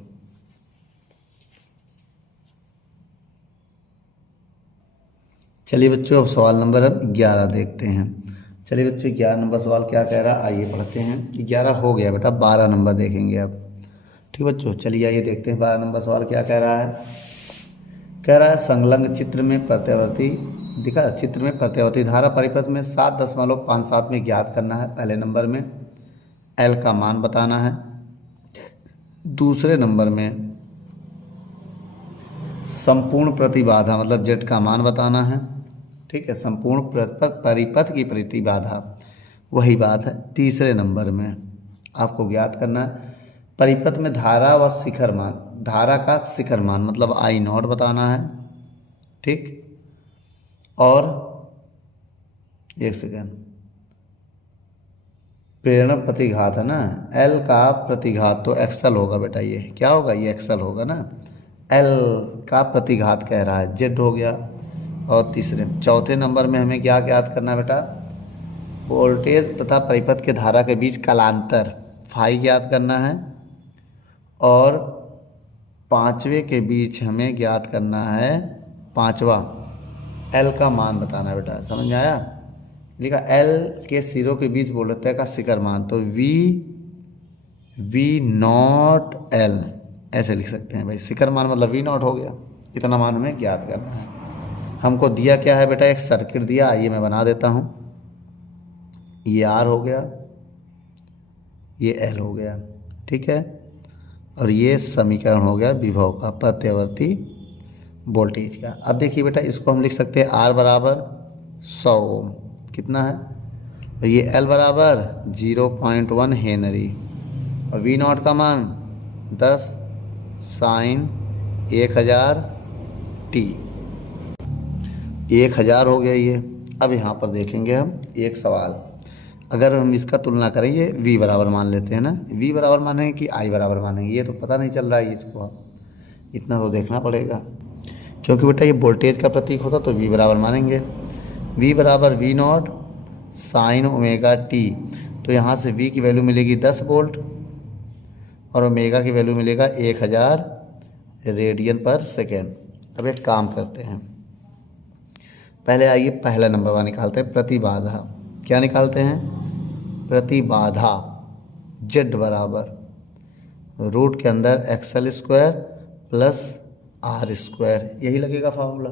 चलिए बच्चों, अब सवाल नंबर हम 11 देखते हैं। चलिए बच्चों, 11 नंबर सवाल क्या कह रहा है, आइए पढ़ते हैं। 11 हो गया बेटा, 12 नंबर देखेंगे अब। ठीक बच्चों, चलिए आइए देखते हैं 12 नंबर सवाल क्या कह रहा है। कह रहा है संलग्न चित्र में प्रत्यावर्ती दिखा, चित्र में प्रत्यावर्ती धारा परिपथ में 7.57 में ज्ञात करना है। पहले नंबर में L का मान बताना है, दूसरे नंबर में संपूर्ण प्रतिबाधा मतलब Z का मान बताना है। ठीक है, संपूर्ण परिपथ की प्रतिबाधा, वही बात है। तीसरे नंबर में आपको ज्ञात करना है परिपथ में धारा व शिखर मान, धारा का शिखर मान मतलब I0 बताना है। ठीक, और एक सेकेंड, प्रेरणा प्रतिघात है ना, L का प्रतिघात तो XL होगा बेटा, ये क्या होगा, ये XL होगा ना। L का प्रतिघात कह रहा है, Z हो गया। और चौथे नंबर में हमें क्या ज्ञात करना है बेटा, वोल्टेज तथा परिपथ के धारा के बीच कालांतर फाई ज्ञात करना है। और पांचवे के बीच हमें ज्ञात करना है, पांचवा L का मान बताना है बेटा, समझ में आया। लिखा L के सिरों के बीच वोल्टता का शिखर मान, तो V0 L ऐसे लिख सकते हैं भाई, शिखर मान मतलब V0 हो गया। इतना मान हमें ज्ञात करना है। हमको दिया क्या है बेटा, एक सर्किट दिया, आइए मैं बना देता हूँ। ये R हो गया, ये L हो गया। ठीक है, और ये समीकरण हो गया विभव का, प्रत्यावर्ती वोल्टेज का। अब देखिए बेटा, इसको हम लिख सकते हैं R बराबर 100 ओम, कितना है, और ये L बराबर 0.1 हेनरी, और V0 का मान 10 साइन 1000 T, 1000 हो गया ये। अब यहाँ पर देखेंगे हम एक सवाल, अगर हम इसका तुलना करें, ये V बराबर मान लेते हैं ना, V बराबर मानेंगे कि I बराबर मानेंगे, ये तो पता नहीं चल रहा है इसको, इतना तो देखना पड़ेगा। क्योंकि बेटा ये वोल्टेज का प्रतीक होता तो V बराबर मानेंगे। V बराबर V0 साइन ओमेगा T, तो यहाँ से V की वैल्यू मिलेगी 10 वोल्ट और ओमेगा की वैल्यू मिलेगा 1000 रेडियन पर सेकेंड। अब एक काम करते हैं, पहले आइए पहला नंबर वाला निकालते हैं, प्रतिबाधा। क्या निकालते हैं, प्रतिबाधा Z बराबर रूट के अंदर XL² प्लस R², यही लगेगा फार्मूला।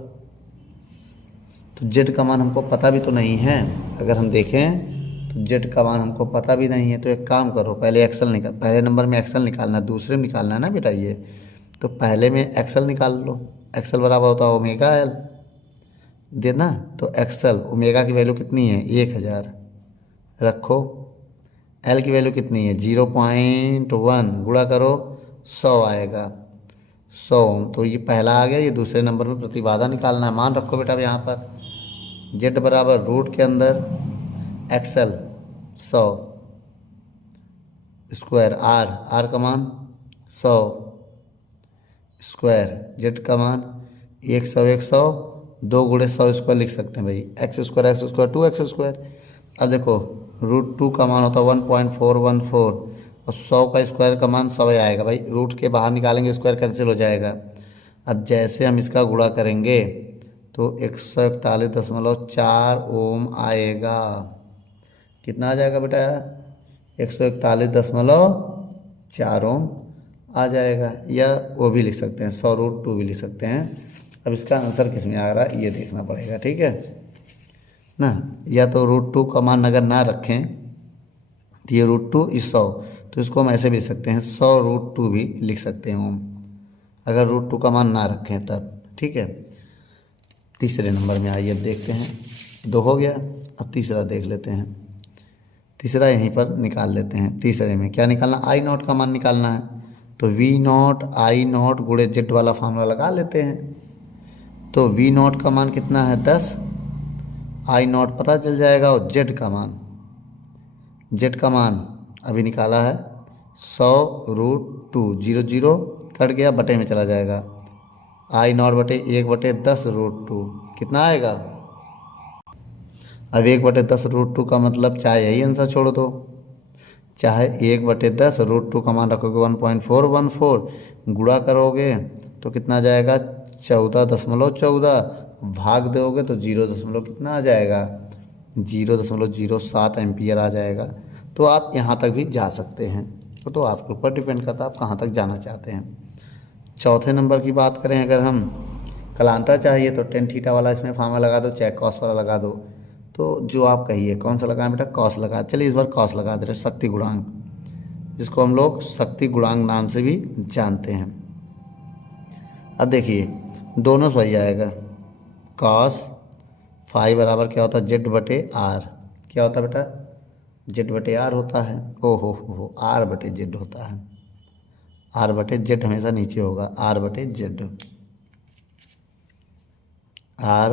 तो Z का मान हमको पता भी तो नहीं है, अगर हम देखें तो Z का मान हमको पता भी नहीं है। तो एक काम करो, पहले पहले नंबर में XL निकालना, दूसरे में निकालना है ना बेटा ये, तो पहले में XL निकाल लो। एक्सएल बराबर होता है ओमेगा एल, देना। तो एक्सएल ओमेगा की वैल्यू कितनी है 1000 रखो, एल की वैल्यू कितनी है 0.1 गुणा करो 100 आएगा 100 ओम। तो ये पहला आ गया, ये दूसरे नंबर में प्रतिबाधा निकालना है। मान रखो बेटा अब यहाँ पर जेड बराबर रूट के अंदर एक्सएल 100 स्क्वायर आर का मान 100 स्क्वायर, जेड का मान 100 2 गुणे 100 स्क्वायर लिख सकते हैं भाई, एक्स स्क्वायर 2x स्क्वायर। अब देखो √2 का मान होता है 1.414 और 100 का स्क्वायर का मान 100 आएगा भाई, रूट के बाहर निकालेंगे स्क्वायर कैंसिल हो जाएगा। अब जैसे हम इसका गुणा करेंगे तो 141.4 ओम आएगा। कितना आ जाएगा बेटा 141.4 ओम आ जाएगा, या वो भी लिख सकते हैं 100√2 भी लिख सकते हैं। अब इसका आंसर किस में आ रहा है ये देखना पड़ेगा, ठीक है ना। या तो √2 का मान अगर ना रखें तो ये √2 इस 100, तो इसको हम ऐसे भी लिख सकते हैं 100√2 भी लिख सकते हैं ओम, अगर √2 का मान ना रखें तब, ठीक है। तीसरे नंबर में आइए देखते हैं, 2 हो गया। अब तीसरा देख लेते हैं, तीसरा यहीं पर निकाल लेते हैं। तीसरे में क्या निकालना, I0 का मान निकालना है। तो V0 I0 गुणे जेड वाला फार्मूला लगा लेते हैं। तो V0 का मान कितना है 10, I0 पता चल जाएगा, और जेड का मान अभी निकाला है 100√2, 0 0 कट गया, बटे में चला जाएगा, I0 बटे 1/10√2 कितना आएगा। अब 1/10√2 का मतलब चाहे यही आंसर छोड़ दो, चाहे 1/10√2 का मान रखोगे 1.414, गुणा करोगे तो कितना जाएगा 14.14, भाग दोगे तो 0 कितना आ जाएगा 0.07 एम्पियर आ जाएगा। तो आप यहाँ तक भी जा सकते हैं, वो तो आपके ऊपर डिपेंड करता है आप कहाँ तक जाना चाहते हैं। चौथे नंबर की बात करें अगर हम, कलांतर चाहिए तो टेन थीटा वाला इसमें फार्मूला लगा दो, चाहे कॉस वाला लगा दो, तो जो आप कहिए कौन सा लगाएं बेटा, कॉस लगा। चलिए इस बार कॉस लगा दे रहे, शक्ति गुणांक, जिसको हम लोग शक्ति गुणांक नाम से भी जानते हैं। अब देखिए दोनों से वही आएगा, कॉस फाई बराबर क्या होता है जेड बटे आर, क्या होता है बेटा जेड बटे आर होता है। ओ हो आर बटे जेड होता है, आर बटे जेड हमेशा नीचे होगा, आर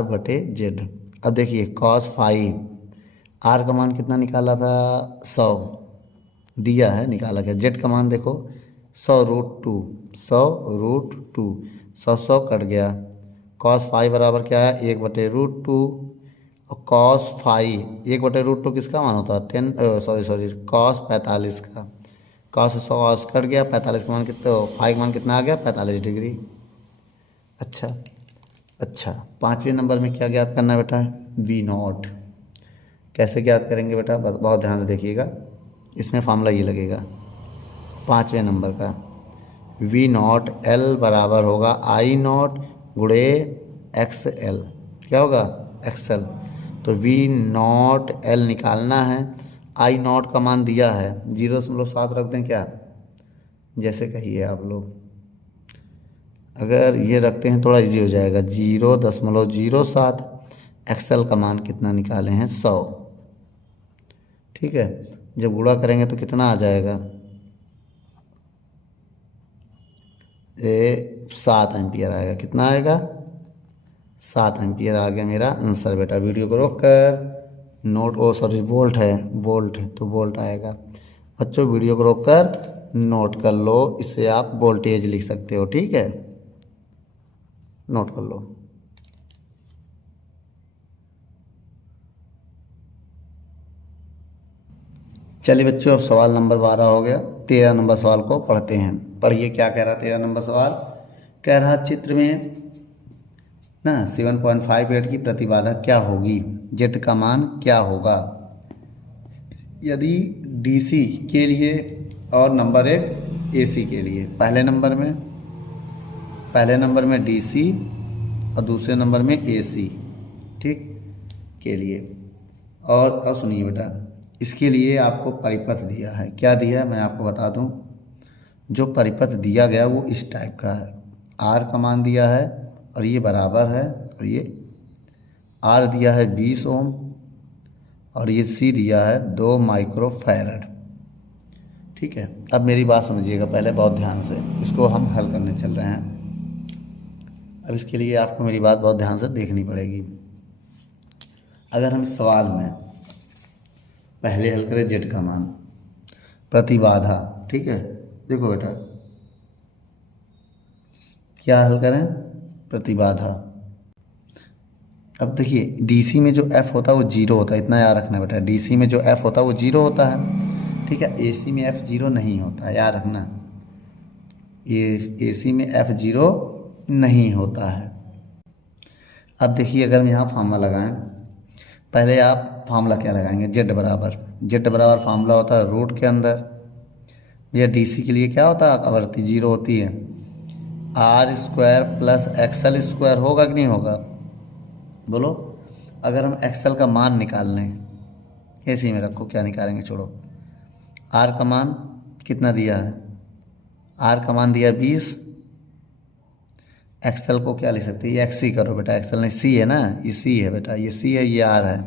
बटे जेड। अब देखिए कॉस फाई, आर का मान कितना निकाला था 100 दिया है, निकाला गया। जेड का मान देखो 100√2, 100 कट गया। कॉस फाई बराबर क्या है 1/√2, और कॉस फाई 1/√2 किसका मान होता है 10 कॉस 45 का, कॉस कट गया, 45 का मान कितना, फाई का मान कितना आ गया 45 डिग्री। अच्छा पाँचवें नंबर में क्या ज्ञात करना है बेटा, V0 कैसे ज्ञात करेंगे बेटा, बहुत ध्यान से देखिएगा, इसमें फार्मूला ये लगेगा पाँचवें नंबर का, V0 L बराबर होगा I0 गुणे XL, क्या होगा XL। तो V0 L निकालना है, I0 का मान दिया है 0.7 रख दें क्या, जैसे कहिए आप लोग, अगर ये रखते हैं थोड़ा इजी हो जाएगा, 0.07, XL का मान कितना निकाले हैं 100, ठीक है। जब गुणा करेंगे तो कितना आ जाएगा 7 एम्पियर आएगा, कितना आएगा 7 एम्पियर आ गया मेरा आंसर बेटा। वीडियो को रोक कर नोट, वोल्ट है तो वोल्ट आएगा। बच्चों वीडियो को रोक कर नोट कर लो, इससे आप वोल्टेज लिख सकते हो, ठीक है, नोट कर लो। चलिए बच्चों अब सवाल नंबर 12 हो गया, 13 नंबर सवाल को पढ़ते हैं। पढ़िए क्या कह रहा है 13 नंबर सवाल, कह रहा चित्र में ना 7.58 की प्रतिबाधा क्या होगी, जेड का मान क्या होगा यदि डीसी के लिए और नंबर 1 एसी के लिए। पहले नंबर में डीसी और दूसरे नंबर में एसी, ठीक के लिए। और अब सुनिए बेटा, इसके लिए आपको परिपथ दिया है, क्या दिया है मैं आपको बता दूं। जो परिपथ दिया गया वो इस टाइप का है, आर का मान दिया है और ये बराबर है, और ये आर दिया है 20 ओम और ये सी दिया है 2 माइक्रोफैरड। ठीक है, अब मेरी बात समझिएगा पहले बहुत ध्यान से, इसको हम हल करने चल रहे हैं। अब इसके लिए आपको मेरी बात बहुत ध्यान से देखनी पड़ेगी। अगर हम इस सवाल में पहले हल करें जेड का मान, प्रतिबाधा, ठीक है, देखो बेटा क्या हल करें, प्रतिबाधा। अब देखिए डीसी में जो एफ होता है वो 0 होता है, इतना याद रखना बेटा, डीसी में जो एफ होता है वो 0 होता है, ठीक है। एसी में एफ 0 नहीं होता है, याद रखना, ये एसी में एफ 0 नहीं होता है। अब देखिए अगर हम यहाँ फार्मूला लगाएं, पहले आप फार्मूला क्या लगाएंगे, जेड बराबर फार्मूला होता है रूट के अंदर, या डीसी के लिए क्या होता है, आवृत्ति 0 होती है, R square plus XL square, होगा कि नहीं होगा, बोलो। अगर हम एक्सएल का मान निकाल लें, ऐसे ही में रखो, क्या निकालेंगे छोड़ो, आर का मान कितना दिया है, आर का मान दिया 20, एक्सएल को क्या लिख सकते हैं, ये एक्सी करो बेटा, एक्सएल नहीं सी है ना, ये सी है बेटा, ये सी है, ये आर है,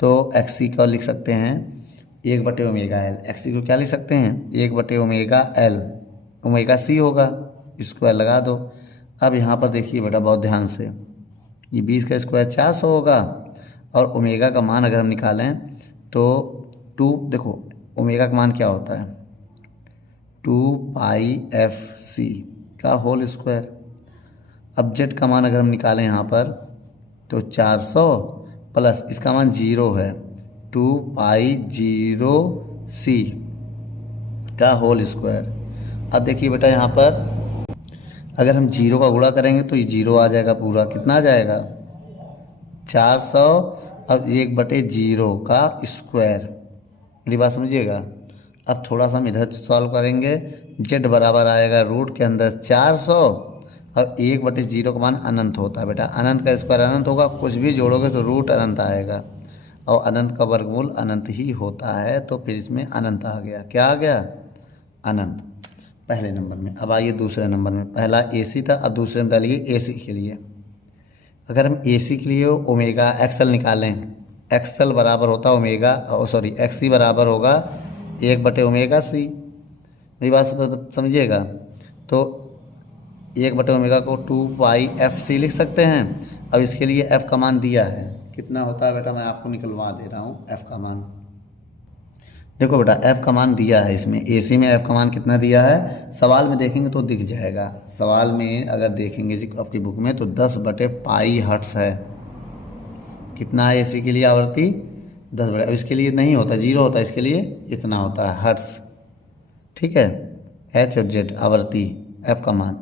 तो एक्सी को लिख सकते हैं 1/ओमेगा एल। एक्सी को क्या लिख सकते हैं 1/ओमेगा एल, ओमेगा सी होगा, स्क्वायर लगा दो। अब यहाँ पर देखिए बेटा बहुत ध्यान से, ये 20 का स्क्वायर 400 होगा, और ओमेगा का मान अगर हम निकालें तो 2, देखो ओमेगा का मान क्या होता है 2πfc का होल स्क्वायर। अब जेड का मान अगर हम निकालें यहाँ पर तो 400 प्लस इसका मान 0 है 2π0c का होल स्क्वायर। अब देखिए बेटा यहाँ पर अगर हम 0 का गुणा करेंगे तो ये 0 आ जाएगा पूरा, कितना आ जाएगा 400, अब 1/0 का स्क्वायर, मेरी बात समझिएगा। अब थोड़ा सा हम इधर सॉल्व करेंगे, जेड बराबर आएगा रूट के अंदर 400, अब 1/0 का मान अनंत होता है बेटा, अनंत का स्क्वायर अनंत होगा, कुछ भी जोड़ोगे तो रूट अनंत आएगा, और अनंत का वर्गमूल अनंत ही होता है, तो फिर इसमें अनंत आ गया, क्या आ गया अनंत, पहले नंबर में। अब आइए दूसरे नंबर में, पहला एसी था, अब दूसरे में डालिए एसी के लिए। अगर हम एसी के लिए ओमेगा एक्सएल निकालें, एक्सएल बराबर होता है ओमेगा, सॉरी एक्सी बराबर होगा 1/ओमेगा सी, मेरी बात समझिएगा। तो 1/ओमेगा को 2πfc लिख सकते हैं। अब इसके लिए f का मान दिया है, कितना होता है बेटा, मैं आपको निकलवा दे रहा हूँ f का मान। देखो बेटा f का मान दिया है इसमें, एसी में f का मान कितना दिया है, सवाल में देखेंगे तो दिख जाएगा, सवाल में अगर देखेंगे जी आपकी बुक में तो 10/पाई हर्ट्स है, कितना है एसी के लिए आवृत्ति 10, अब इसके लिए नहीं होता 0 होता है, इसके लिए इतना होता है हर्ट्स, ठीक है, एच और जेड आवृत्ति f का मान।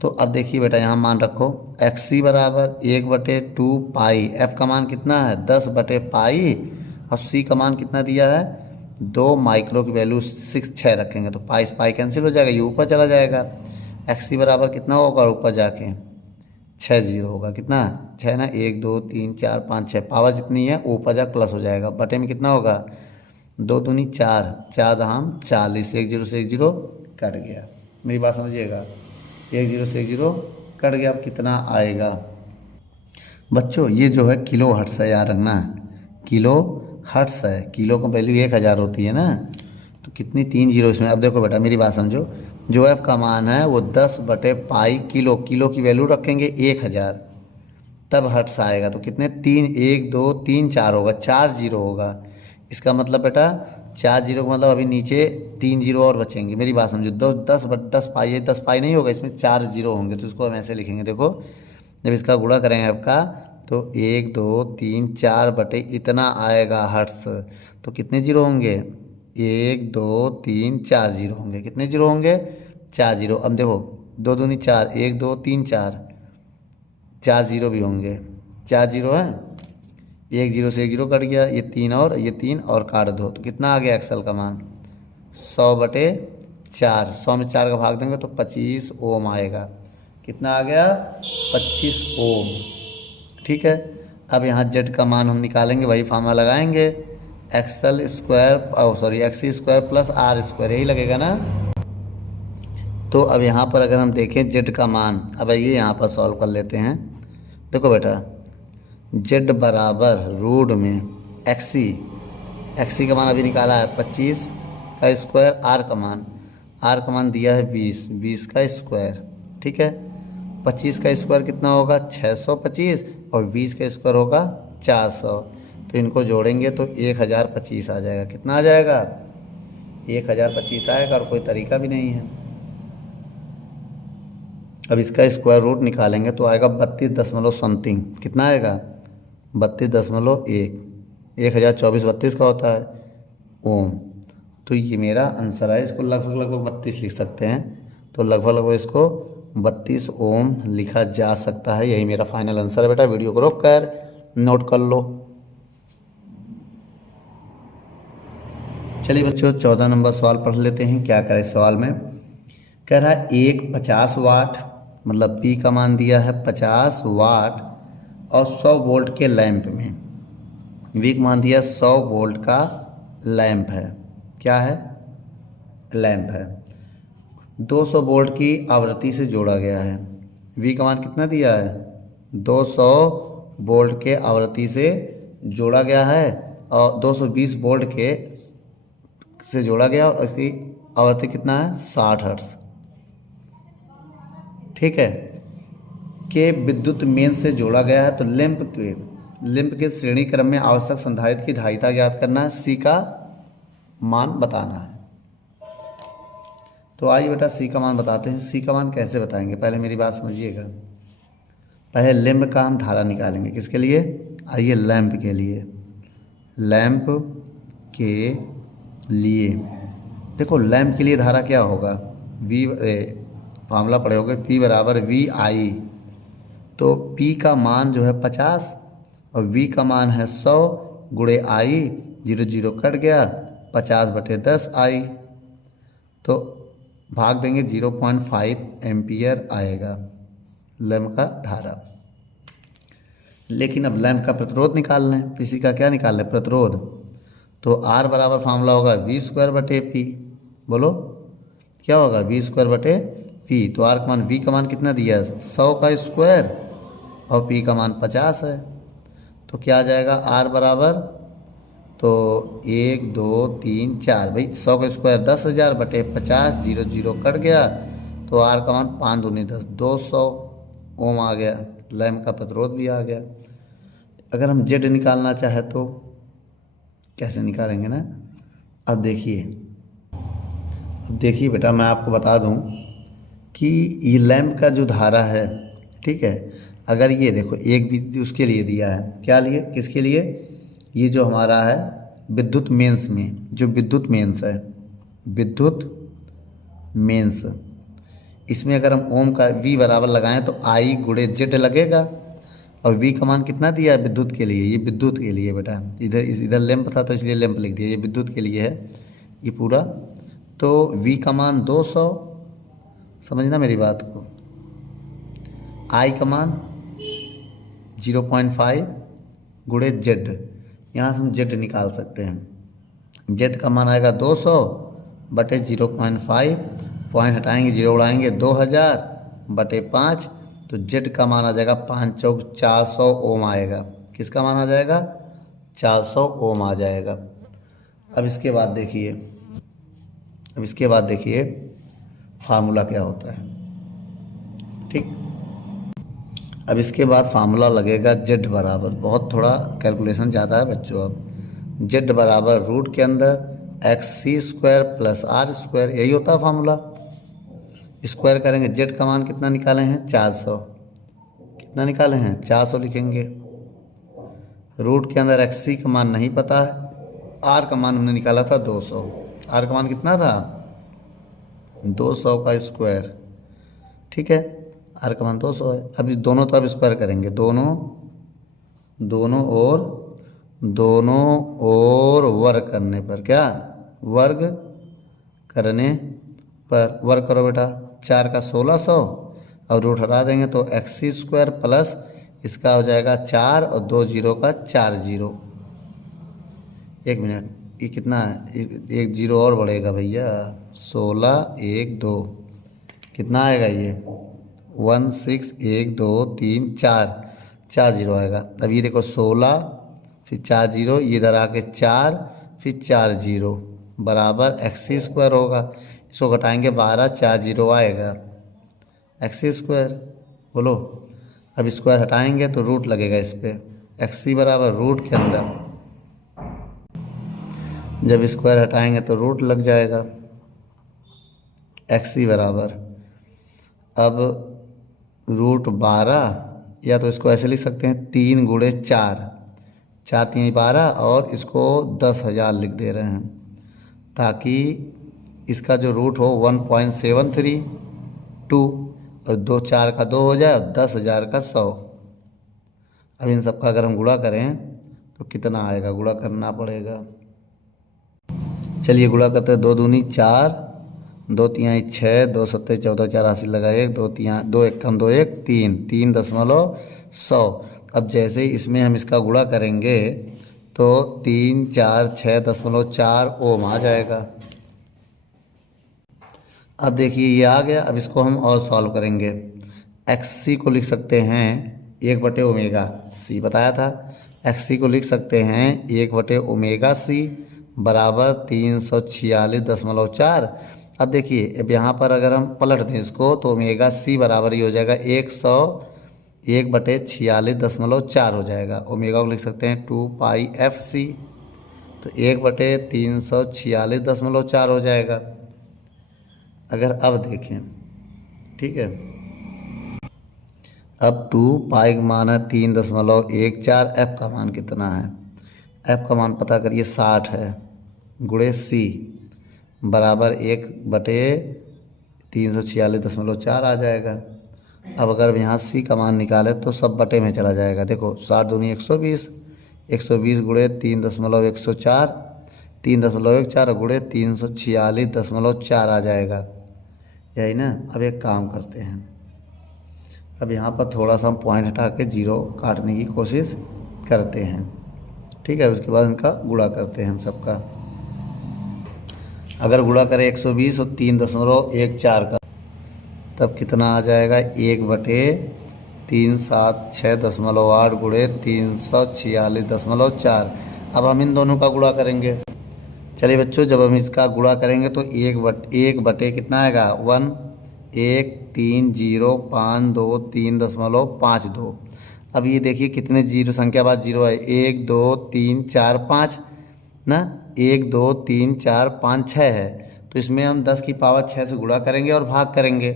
तो अब देखिए बेटा यहाँ मान रखो एक्सी बराबर 1/2π, एफ का मान कितना है 10/पाई, और सी का मान कितना दिया है 2 माइक्रो की वैल्यू 6 रखेंगे तो पाई पाई कैंसिल हो जाएगा, ये ऊपर चला जाएगा, एक्सी बराबर कितना होगा ऊपर जाके 6 0 होगा, कितना 6 ना, 1 2 3 4 5 6, पावर जितनी है ऊपर जा प्लस हो जाएगा, बटे में कितना होगा 2 दूनी 4, 4 दहाम 40, 1 0 से 1 0 कट गया, मेरी बात समझिएगा, 1 0 से 1 0 कट गया। अब कितना आएगा बच्चों, ये जो है किलो हर्ट्स है, याद रखना किलो हर्ट्स है, किलो का वैल्यू 1000 होती है ना, तो कितनी 3 0 इसमें। अब देखो बेटा मेरी बात समझो, जो एफ का मान है वो 10/पाई किलो, किलो की वैल्यू रखेंगे 1000 तब हर्ट्स आएगा, तो कितने 3 1 2 3 4 होगा, 4 0 होगा, इसका मतलब बेटा 4 0 का मतलब अभी नीचे 3 0 और बचेंगे, मेरी बात समझो, 10 पाई है, 10 पाई नहीं होगा, इसमें 4 0 होंगे, तो इसको हम ऐसे लिखेंगे, देखो जब इसका गुणा करेंगे आपका तो 1 2 3 4 बटे इतना आएगा हर्ट्स, तो कितने 0 होंगे 1 2 3 4 0 होंगे, कितने 0 होंगे 4 0। अब देखो 2 दूनी 4, 1 2 3 4, 4 0 भी होंगे, 4 0 है, 1 0 से 1 0 कट गया, ये 3 और ये 3 और काट दो, तो कितना आ गया एक्सल का मान 100/4, 100 में 4 का भाग देंगे तो 25 ओम आएगा, कितना आ गया 25 ओम, ठीक है। अब यहाँ जेड का मान हम निकालेंगे, वही फार्मूला लगाएंगे, XL square XC square plus R square, यही लगेगा ना, तो अब यहाँ पर अगर हम देखें जेड का मान, अब ये यहाँ पर सॉल्व कर लेते हैं। देखो बेटा, जेड बराबर रूट में एक्सी का मान अभी निकाला है 25 का स्क्वायर, आर का मान दिया है 20 का स्क्वायर। ठीक है, 25 का स्क्वायर कितना होगा 625 और 20 का स्क्वायर होगा 400। तो इनको जोड़ेंगे तो 1025 आ जाएगा। कितना आ जाएगा 1025 आएगा, और कोई तरीका भी नहीं है। अब इसका स्क्वायर रूट निकालेंगे तो आएगा 32 दशमलव समथिंग। कितना आएगा 32.1। 1024 32 का होता है ओम। तो ये मेरा आंसर है। इसको लगभग 32 लिख सकते हैं। तो लगभग इसको 32 ओम लिखा जा सकता है। यही मेरा फाइनल आंसर है बेटा। वीडियो को रोक कर नोट कर लो। चलिए बच्चों 14 नंबर सवाल पढ़ लेते हैं। क्या करें इस सवाल में, कह रहा है एक 50 वाट, मतलब पी का मान दिया है 50 वाट और 100 वोल्ट के लैंप में, वी का मान दिया 100 वोल्ट का लैंप है। क्या है, लैंप है। 200 वोल्ट की आवृत्ति से जोड़ा गया है। वी का मान कितना दिया है 200 वोल्ट के आवृत्ति से जोड़ा गया है, और 220 वोल्ट के से जोड़ा गया, और इसकी आवृत्ति कितना है 60 हर्ट्ज। ठीक है, के विद्युत मेन से जोड़ा गया है। तो लैंप के श्रेणी क्रम में आवश्यक संधारित्र की धारिता ज्ञात करना है, सी का मान बताना है। तो आइए बेटा सी का मान बताते हैं। सी का मान कैसे बताएंगे, पहले मेरी बात समझिएगा। पहले लैंप का हम धारा निकालेंगे। किसके लिए, आइए लैंप के लिए। लैंप के लिए देखो, लैंप के लिए धारा क्या होगा, वी फार्मूला पढ़े होगे, पी बराबर वी आई। तो पी का मान जो है 50 और वी का मान है 100 गुणे आई, 0 0 कट गया, 50/10 आई। तो भाग देंगे 0.5 एम्पियर आएगा लैंप का धारा। लेकिन अब लैंप का प्रतिरोध निकालना है। किसी का क्या निकालना है, प्रतिरोध। तो आर बराबर फार्मूला होगा V²/P। बोलो क्या होगा, V²/P। तो आर का मान, वी का मान कितना दिया है 100 का स्क्वायर, और पी का मान 50 है। तो क्या आ जाएगा आर बराबर, तो 1 2 3 4, भाई 100 का स्क्वायर 10,000/50, 0 0 कट गया, तो आर का मान 5 दूनी 10, 200 ओम आ गया। लैंप का प्रतिरोध भी आ गया। अगर हम जेड निकालना चाहे तो कैसे निकालेंगे ना। अब देखिए बेटा, मैं आपको बता दूं कि ये लैंप का जो धारा है, ठीक है, अगर ये देखो एक भी उसके लिए दिया है, क्या लिए, किसके लिए, ये जो हमारा है विद्युत मेंस में, जो विद्युत मेंस है, विद्युत मेंस, इसमें अगर हम ओम का वी बराबर लगाएं तो आई गुणे जेड लगेगा। और वी का मान कितना दिया है विद्युत के लिए, ये विद्युत के लिए बेटा, इधर लैंप था तो इसलिए लैंप लिख दिया, ये विद्युत के लिए है ये पूरा। तो वी का मान 200, समझना मेरी बात को। आई का मान 0.5 गुणे जेड, यहाँ से हम जेड निकाल सकते हैं। जेड का मान आएगा 200/0.5, पॉइंट हटाएंगे 0 उड़ाएंगे, 2000/5। तो जेड का मान आ जाएगा 5 चौक 400 ओम आएगा। किसका मान आ जाएगा 400 ओम आ जाएगा। अब इसके बाद देखिए फार्मूला क्या होता है। ठीक, अब इसके बाद फार्मूला लगेगा जेड बराबर, बहुत थोड़ा कैलकुलेशन ज़्यादा है बच्चों। अब जेड बराबर रूट के अंदर XC² + R², यही होता है फार्मूला। स्क्वायर करेंगे, जेड का मान कितना निकाले हैं 400, कितना निकाले हैं 400 लिखेंगे। रूट के अंदर XC का मान नहीं पता है, आर का मान हमने निकाला था 200। आर का मान कितना था 200 का स्क्वायर, ठीक है, आर का मान 200 है। अब इस दोनों तरफ स्क्वायर करेंगे, दोनों ओर वर्ग करने पर, क्या वर्ग करने पर, वर्ग करो बेटा, 4 का 1600 और रूट हटा देंगे तो XC² प्लस इसका हो जाएगा 4 और 2 जीरो का 4 जीरो। 1 मिनट, ये कितना है, एक जीरो और बढ़ेगा भैया, 16 1 2, कितना आएगा ये 1 6 1 2 3 4 4 जीरो आएगा। अब ये देखो 16 फिर 4 जीरो, ये इधर आके 4 फिर 4 जीरो बराबर एक्स स्क्वायर होगा। इसको घटाएंगे 12, 4 जीरो आएगा एक्स स्क्वायर। बोलो अब स्क्वायर हटाएंगे तो रूट लगेगा इस पर, एक्स बराबर रूट के अंदर जब स्क्वायर हटाएंगे तो रूट लग जाएगा एक्स बराबर। अब रूट 12, या तो इसको ऐसे लिख सकते हैं 3 गुणे 4, 4 3 12 और इसको 10,000 लिख दे रहे हैं ताकि इसका जो रूट हो 1.732 और 2 4 का 2 हो जाए और 10,000 का 100। अब इन सब का अगर हम गुणा करें तो कितना आएगा, गुणा करना पड़ेगा। चलिए गुणा करते हैं। 2 दूनी 4, 2 तिहाई 6, 2 सत्ते 14, 4 80 लगा 1, 2 तिहाई 2 1 कम 2 1 3, 3.100। अब जैसे ही इसमें हम इसका गुणा करेंगे तो 3 4 6.4 ओम आ जाएगा। अब देखिए ये आ गया। अब इसको हम और सॉल्व करेंगे। एक्स सी को लिख सकते हैं 1/ओमेगा सी, बताया था। एक्स सी को लिख सकते हैं 1/ओमेगा सी बराबर 346.4। अब देखिए अब यहाँ पर अगर हम पलट दें इसको तो ओमेगा सी बराबर ही हो जाएगा 101/46.4 हो जाएगा। ओमेगा को लिख सकते हैं 2πfc, तो 1/346.4 हो जाएगा। अगर अब देखें, ठीक है, अब 2π का मान है 3.14, एफ का मान कितना है, एफ का मान पता करिए 60 है, गुणे सी बराबर 1/346.4 आ जाएगा। अब अगर यहाँ सी का मान निकाले तो सब बटे में चला जाएगा। देखो 60 दूनी 120, 120 गुणे 3.104, 3.14 गुणे 346.4 आ जाएगा, यही ना। अब एक काम करते हैं, अब यहाँ पर थोड़ा सा हम पॉइंट हटा के जीरो काटने की कोशिश करते हैं, ठीक है। उसके बाद इनका गुणा करते हैं हम सबका। अगर गुणा करें 120 और 3.14 का तब कितना आ जाएगा 1/376.8 गुणे 346.4। अब हम इन दोनों का गुणा करेंगे। चलिए बच्चों, जब हम इसका गुणा करेंगे तो 1/1 कितना आएगा 1 1 3 0 5 2 3.52। अब ये देखिए कितने जीरो संख्या बाद जीरो है, 1 2 3 4 5 ना, 1 2 3 4 5 6 है। तो इसमें हम 10 की पावर 6 से गुणा करेंगे और भाग करेंगे।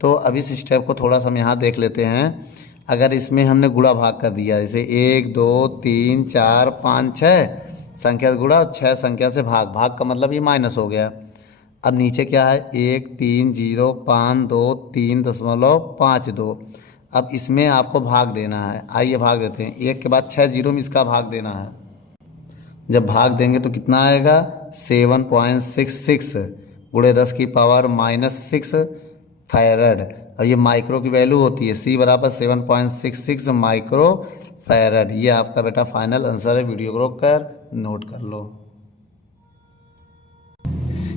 तो अब इस स्टेप को थोड़ा सा हम यहाँ देख लेते हैं। अगर इसमें हमने गुणा भाग कर दिया, जैसे 1 2 3 4 5 6 संख्या से गुणा और 6 संख्या से भाग, भाग का मतलब ये माइनस हो गया। अब नीचे क्या है 1 3 0 5 2 3.52। अब इसमें आपको भाग देना है, आइए भाग देते हैं। 1 के बाद 6 जीरो में इसका भाग देना है। जब भाग देंगे तो कितना आएगा 7.66 गुणे 10 की पावर -6 फैरड, और ये माइक्रो की वैल्यू होती है। सी बराबर 7.66 माइक्रो फैरड। ये आपका बेटा फाइनल आंसर है। वीडियो को रोक कर नोट कर लो।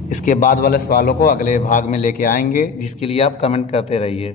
इसके बाद वाले सवालों को अगले भाग में लेके आएंगे, जिसके लिए आप कमेंट करते रहिए।